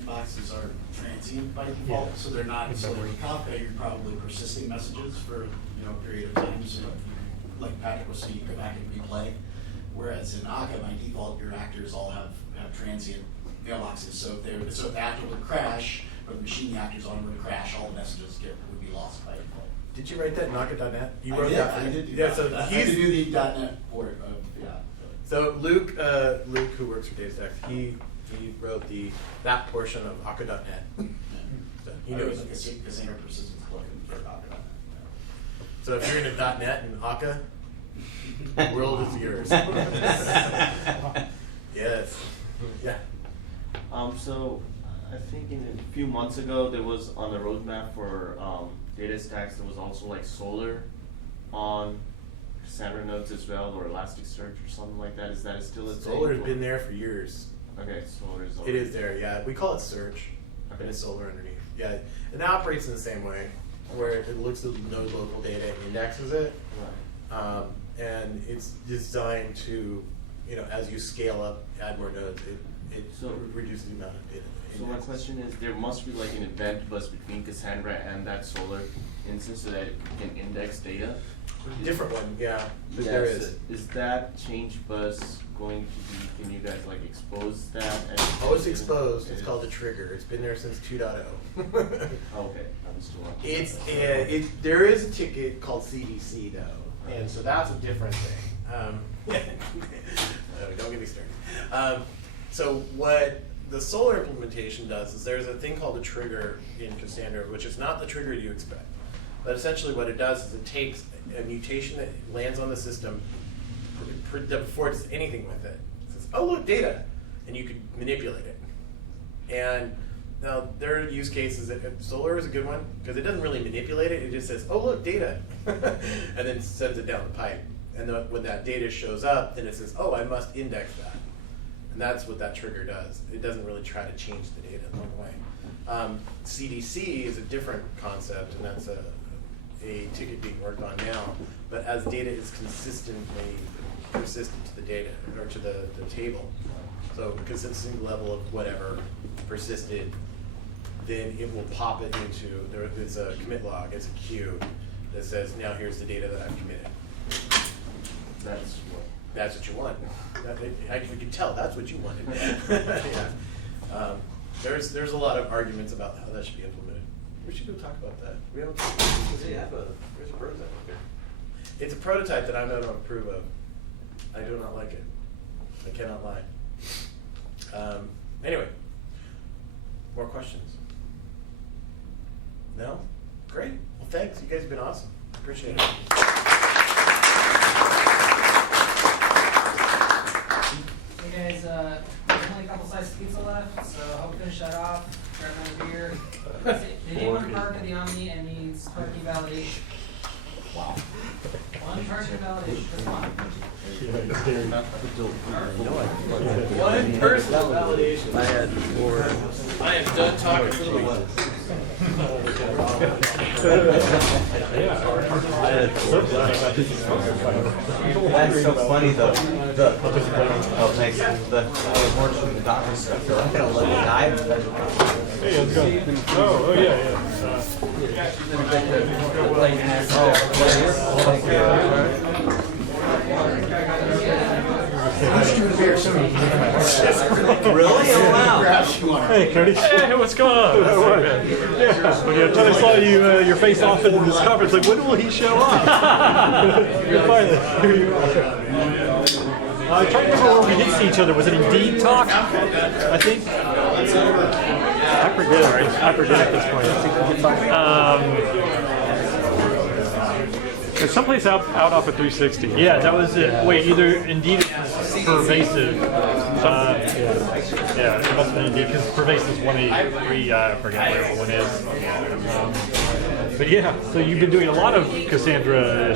inboxes are transient by default, so they're not, so in Kafka, you're probably persisting messages for a period of time, so like Patrick was saying, you go back and replay. Whereas in Akka, by default, your actors all have transient mailboxes, so if the actor would crash, or the machine the actor's on would crash, all the messages would be lost by default. Did you write that in Akka.net? You I wrote did, that. I did do yeah, that. So I he's had to do the .NET port of, yeah. So Luke, who works for DataStax, he wrote that portion of Akka.net. So he knows. Like a Cassandra persistence plugin for Akka.net. So if you're into .NET and Akka, the world is yours. Yes. Yeah. So I think a few months ago there was on the roadmap for DataStax, there was also like Solar on Cassandra nodes as well, or Elasticsearch or something like that. Is that still a thing? Solar's been there for years. Okay, solar is. It is there, yeah. We call it search, and Okay. it's solar underneath. Yeah, and that operates in the same way, where it looks at node local data, indexes it, Right. and it's designed to, you know, as you scale up, add more nodes, it So- reduces the amount of data. that it So my indexes. question is, there must be like an event bus between Cassandra and that solar instance so that it can index data? Different one, yeah, but there Yes, is. Is that change bus going to be, can you guys like expose that? And Oh, it's exposed. It's It called is. the trigger. It's been there since 2.0. Okay, I'm still on. There is a ticket called CDC though, and so that's a different thing. Don't get me started. So what the solar implementation does is there's a thing called a trigger in Cassandra, which is not the trigger you expect. But essentially what it does is it takes a mutation that lands on the system before it does anything with it. It says, oh look, data, and you can manipulate it. And now there are use cases that solar is a good one because it doesn't really manipulate it. It just says, oh look, data, and then sends it down the pipe. And then when that data shows up, then it says, oh, I must index that. And that's what that trigger does. It doesn't really try to change the data along the way. CDC is a different concept, and that's a ticket being worked on now. But as data is consistently persistent to the data or to the table, so consistent level of whatever persisted, then it will pop it into, there's a commit log, it's a queue that says, now here's the data that I've committed. That's what you want. I can tell that's what you wanted. Yeah. There's a lot of arguments about how that should be implemented. We should go talk about that. We haven't. There's a prototype up there. It's a prototype that I don't approve of. I do not like it. I cannot lie. Anyway, more questions? No? Great. Well, thanks. You guys have been awesome. Appreciate it. Hey guys, there's only a couple slices of pizza left, so I hope we finish that off. Grab another beer. Did anyone park at the Omni and needs parking validation? Wow. One parking validation, just one. One personal validation. I had 4. I am done talking for the week. That's so funny though. Oh, thanks. The portion, the doctor stuff. I'm gonna let it die. Hey, how's it going? Oh, yeah, yeah. Thank you. Really? Oh wow. Hey, Cody. Hey, what's going on? Yeah, I saw you, your face off at this conference. Like, when will he show up? Finally, here you are. I try to remember where we did see each other. Was it Indeed Talk? I think. I forget at this point. There's someplace out off of 360. Yeah, that was it. Wait, either Indeed or Pervasive. Yeah, it must have been Indeed because Pervasive is 183. I forget where one is. But yeah, so you've been doing a lot of Cassandra